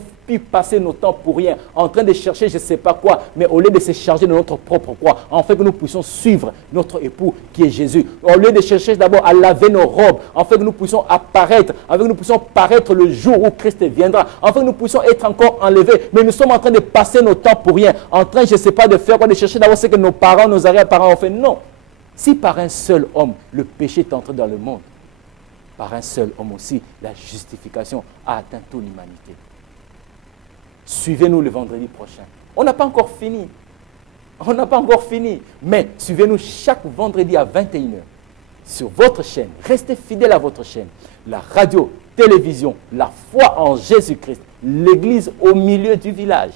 passer nos temps pour rien, en train de chercher je ne sais pas quoi, mais au lieu de se charger de notre propre quoi, en fait que nous puissions suivre notre époux qui est Jésus. Au lieu de chercher d'abord à laver nos robes, en fait que nous puissions apparaître, afin que nous puissions paraître le jour où Christ viendra, afin que nous puissions être encore enlevés. Mais nous sommes en train de passer nos temps pour rien, en train, je ne sais pas, de faire quoi, de chercher d'abord ce que nos parents, nos arrière-parents ont fait. Non. Si par un seul homme, le péché est entré dans le monde, par un seul homme aussi, la justification a atteint toute l'humanité. Suivez-nous le vendredi prochain. On n'a pas encore fini. On n'a pas encore fini. Mais suivez-nous chaque vendredi à 21h sur votre chaîne. Restez fidèles à votre chaîne. La radio, télévision, la foi en Jésus-Christ. L'église au milieu du village.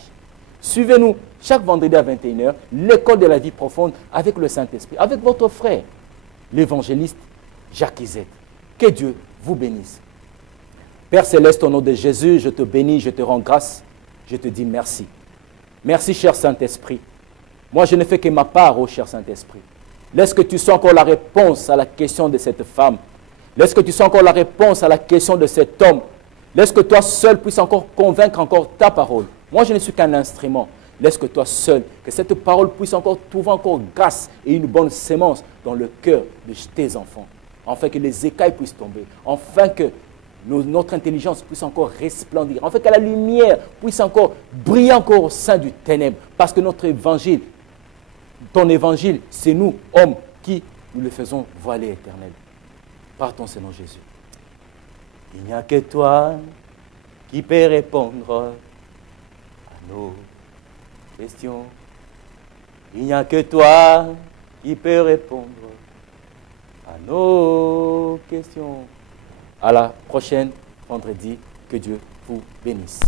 Suivez-nous chaque vendredi à 21h, l'école de la vie profonde avec le Saint-Esprit, avec votre frère, l'évangéliste Jacques Izet. Que Dieu vous bénisse. Père Céleste, au nom de Jésus, je te bénis, je te rends grâce. Je te dis merci. Merci, cher Saint-Esprit. Moi, je ne fais que ma part, ô cher Saint-Esprit. Laisse que tu sois encore la réponse à la question de cette femme. Laisse que tu sois encore la réponse à la question de cet homme. Laisse que toi seul puisses encore convaincre encore ta parole. Moi, je ne suis qu'un instrument. Laisse que toi seul, que cette parole puisse encore trouver encore grâce et une bonne sémence dans le cœur de tes enfants. Afin que les écailles puissent tomber. Afin que notre intelligence puisse encore resplendir, en fait que la lumière puisse encore briller encore au sein du ténèbre, parce que notre évangile, ton évangile, c'est nous, hommes, qui nous le faisons voiler éternel. Par ton Seigneur Jésus. Il n'y a que toi qui peux répondre à nos questions. Il n'y a que toi qui peux répondre à nos questions. À la prochaine vendredi. Que Dieu vous bénisse.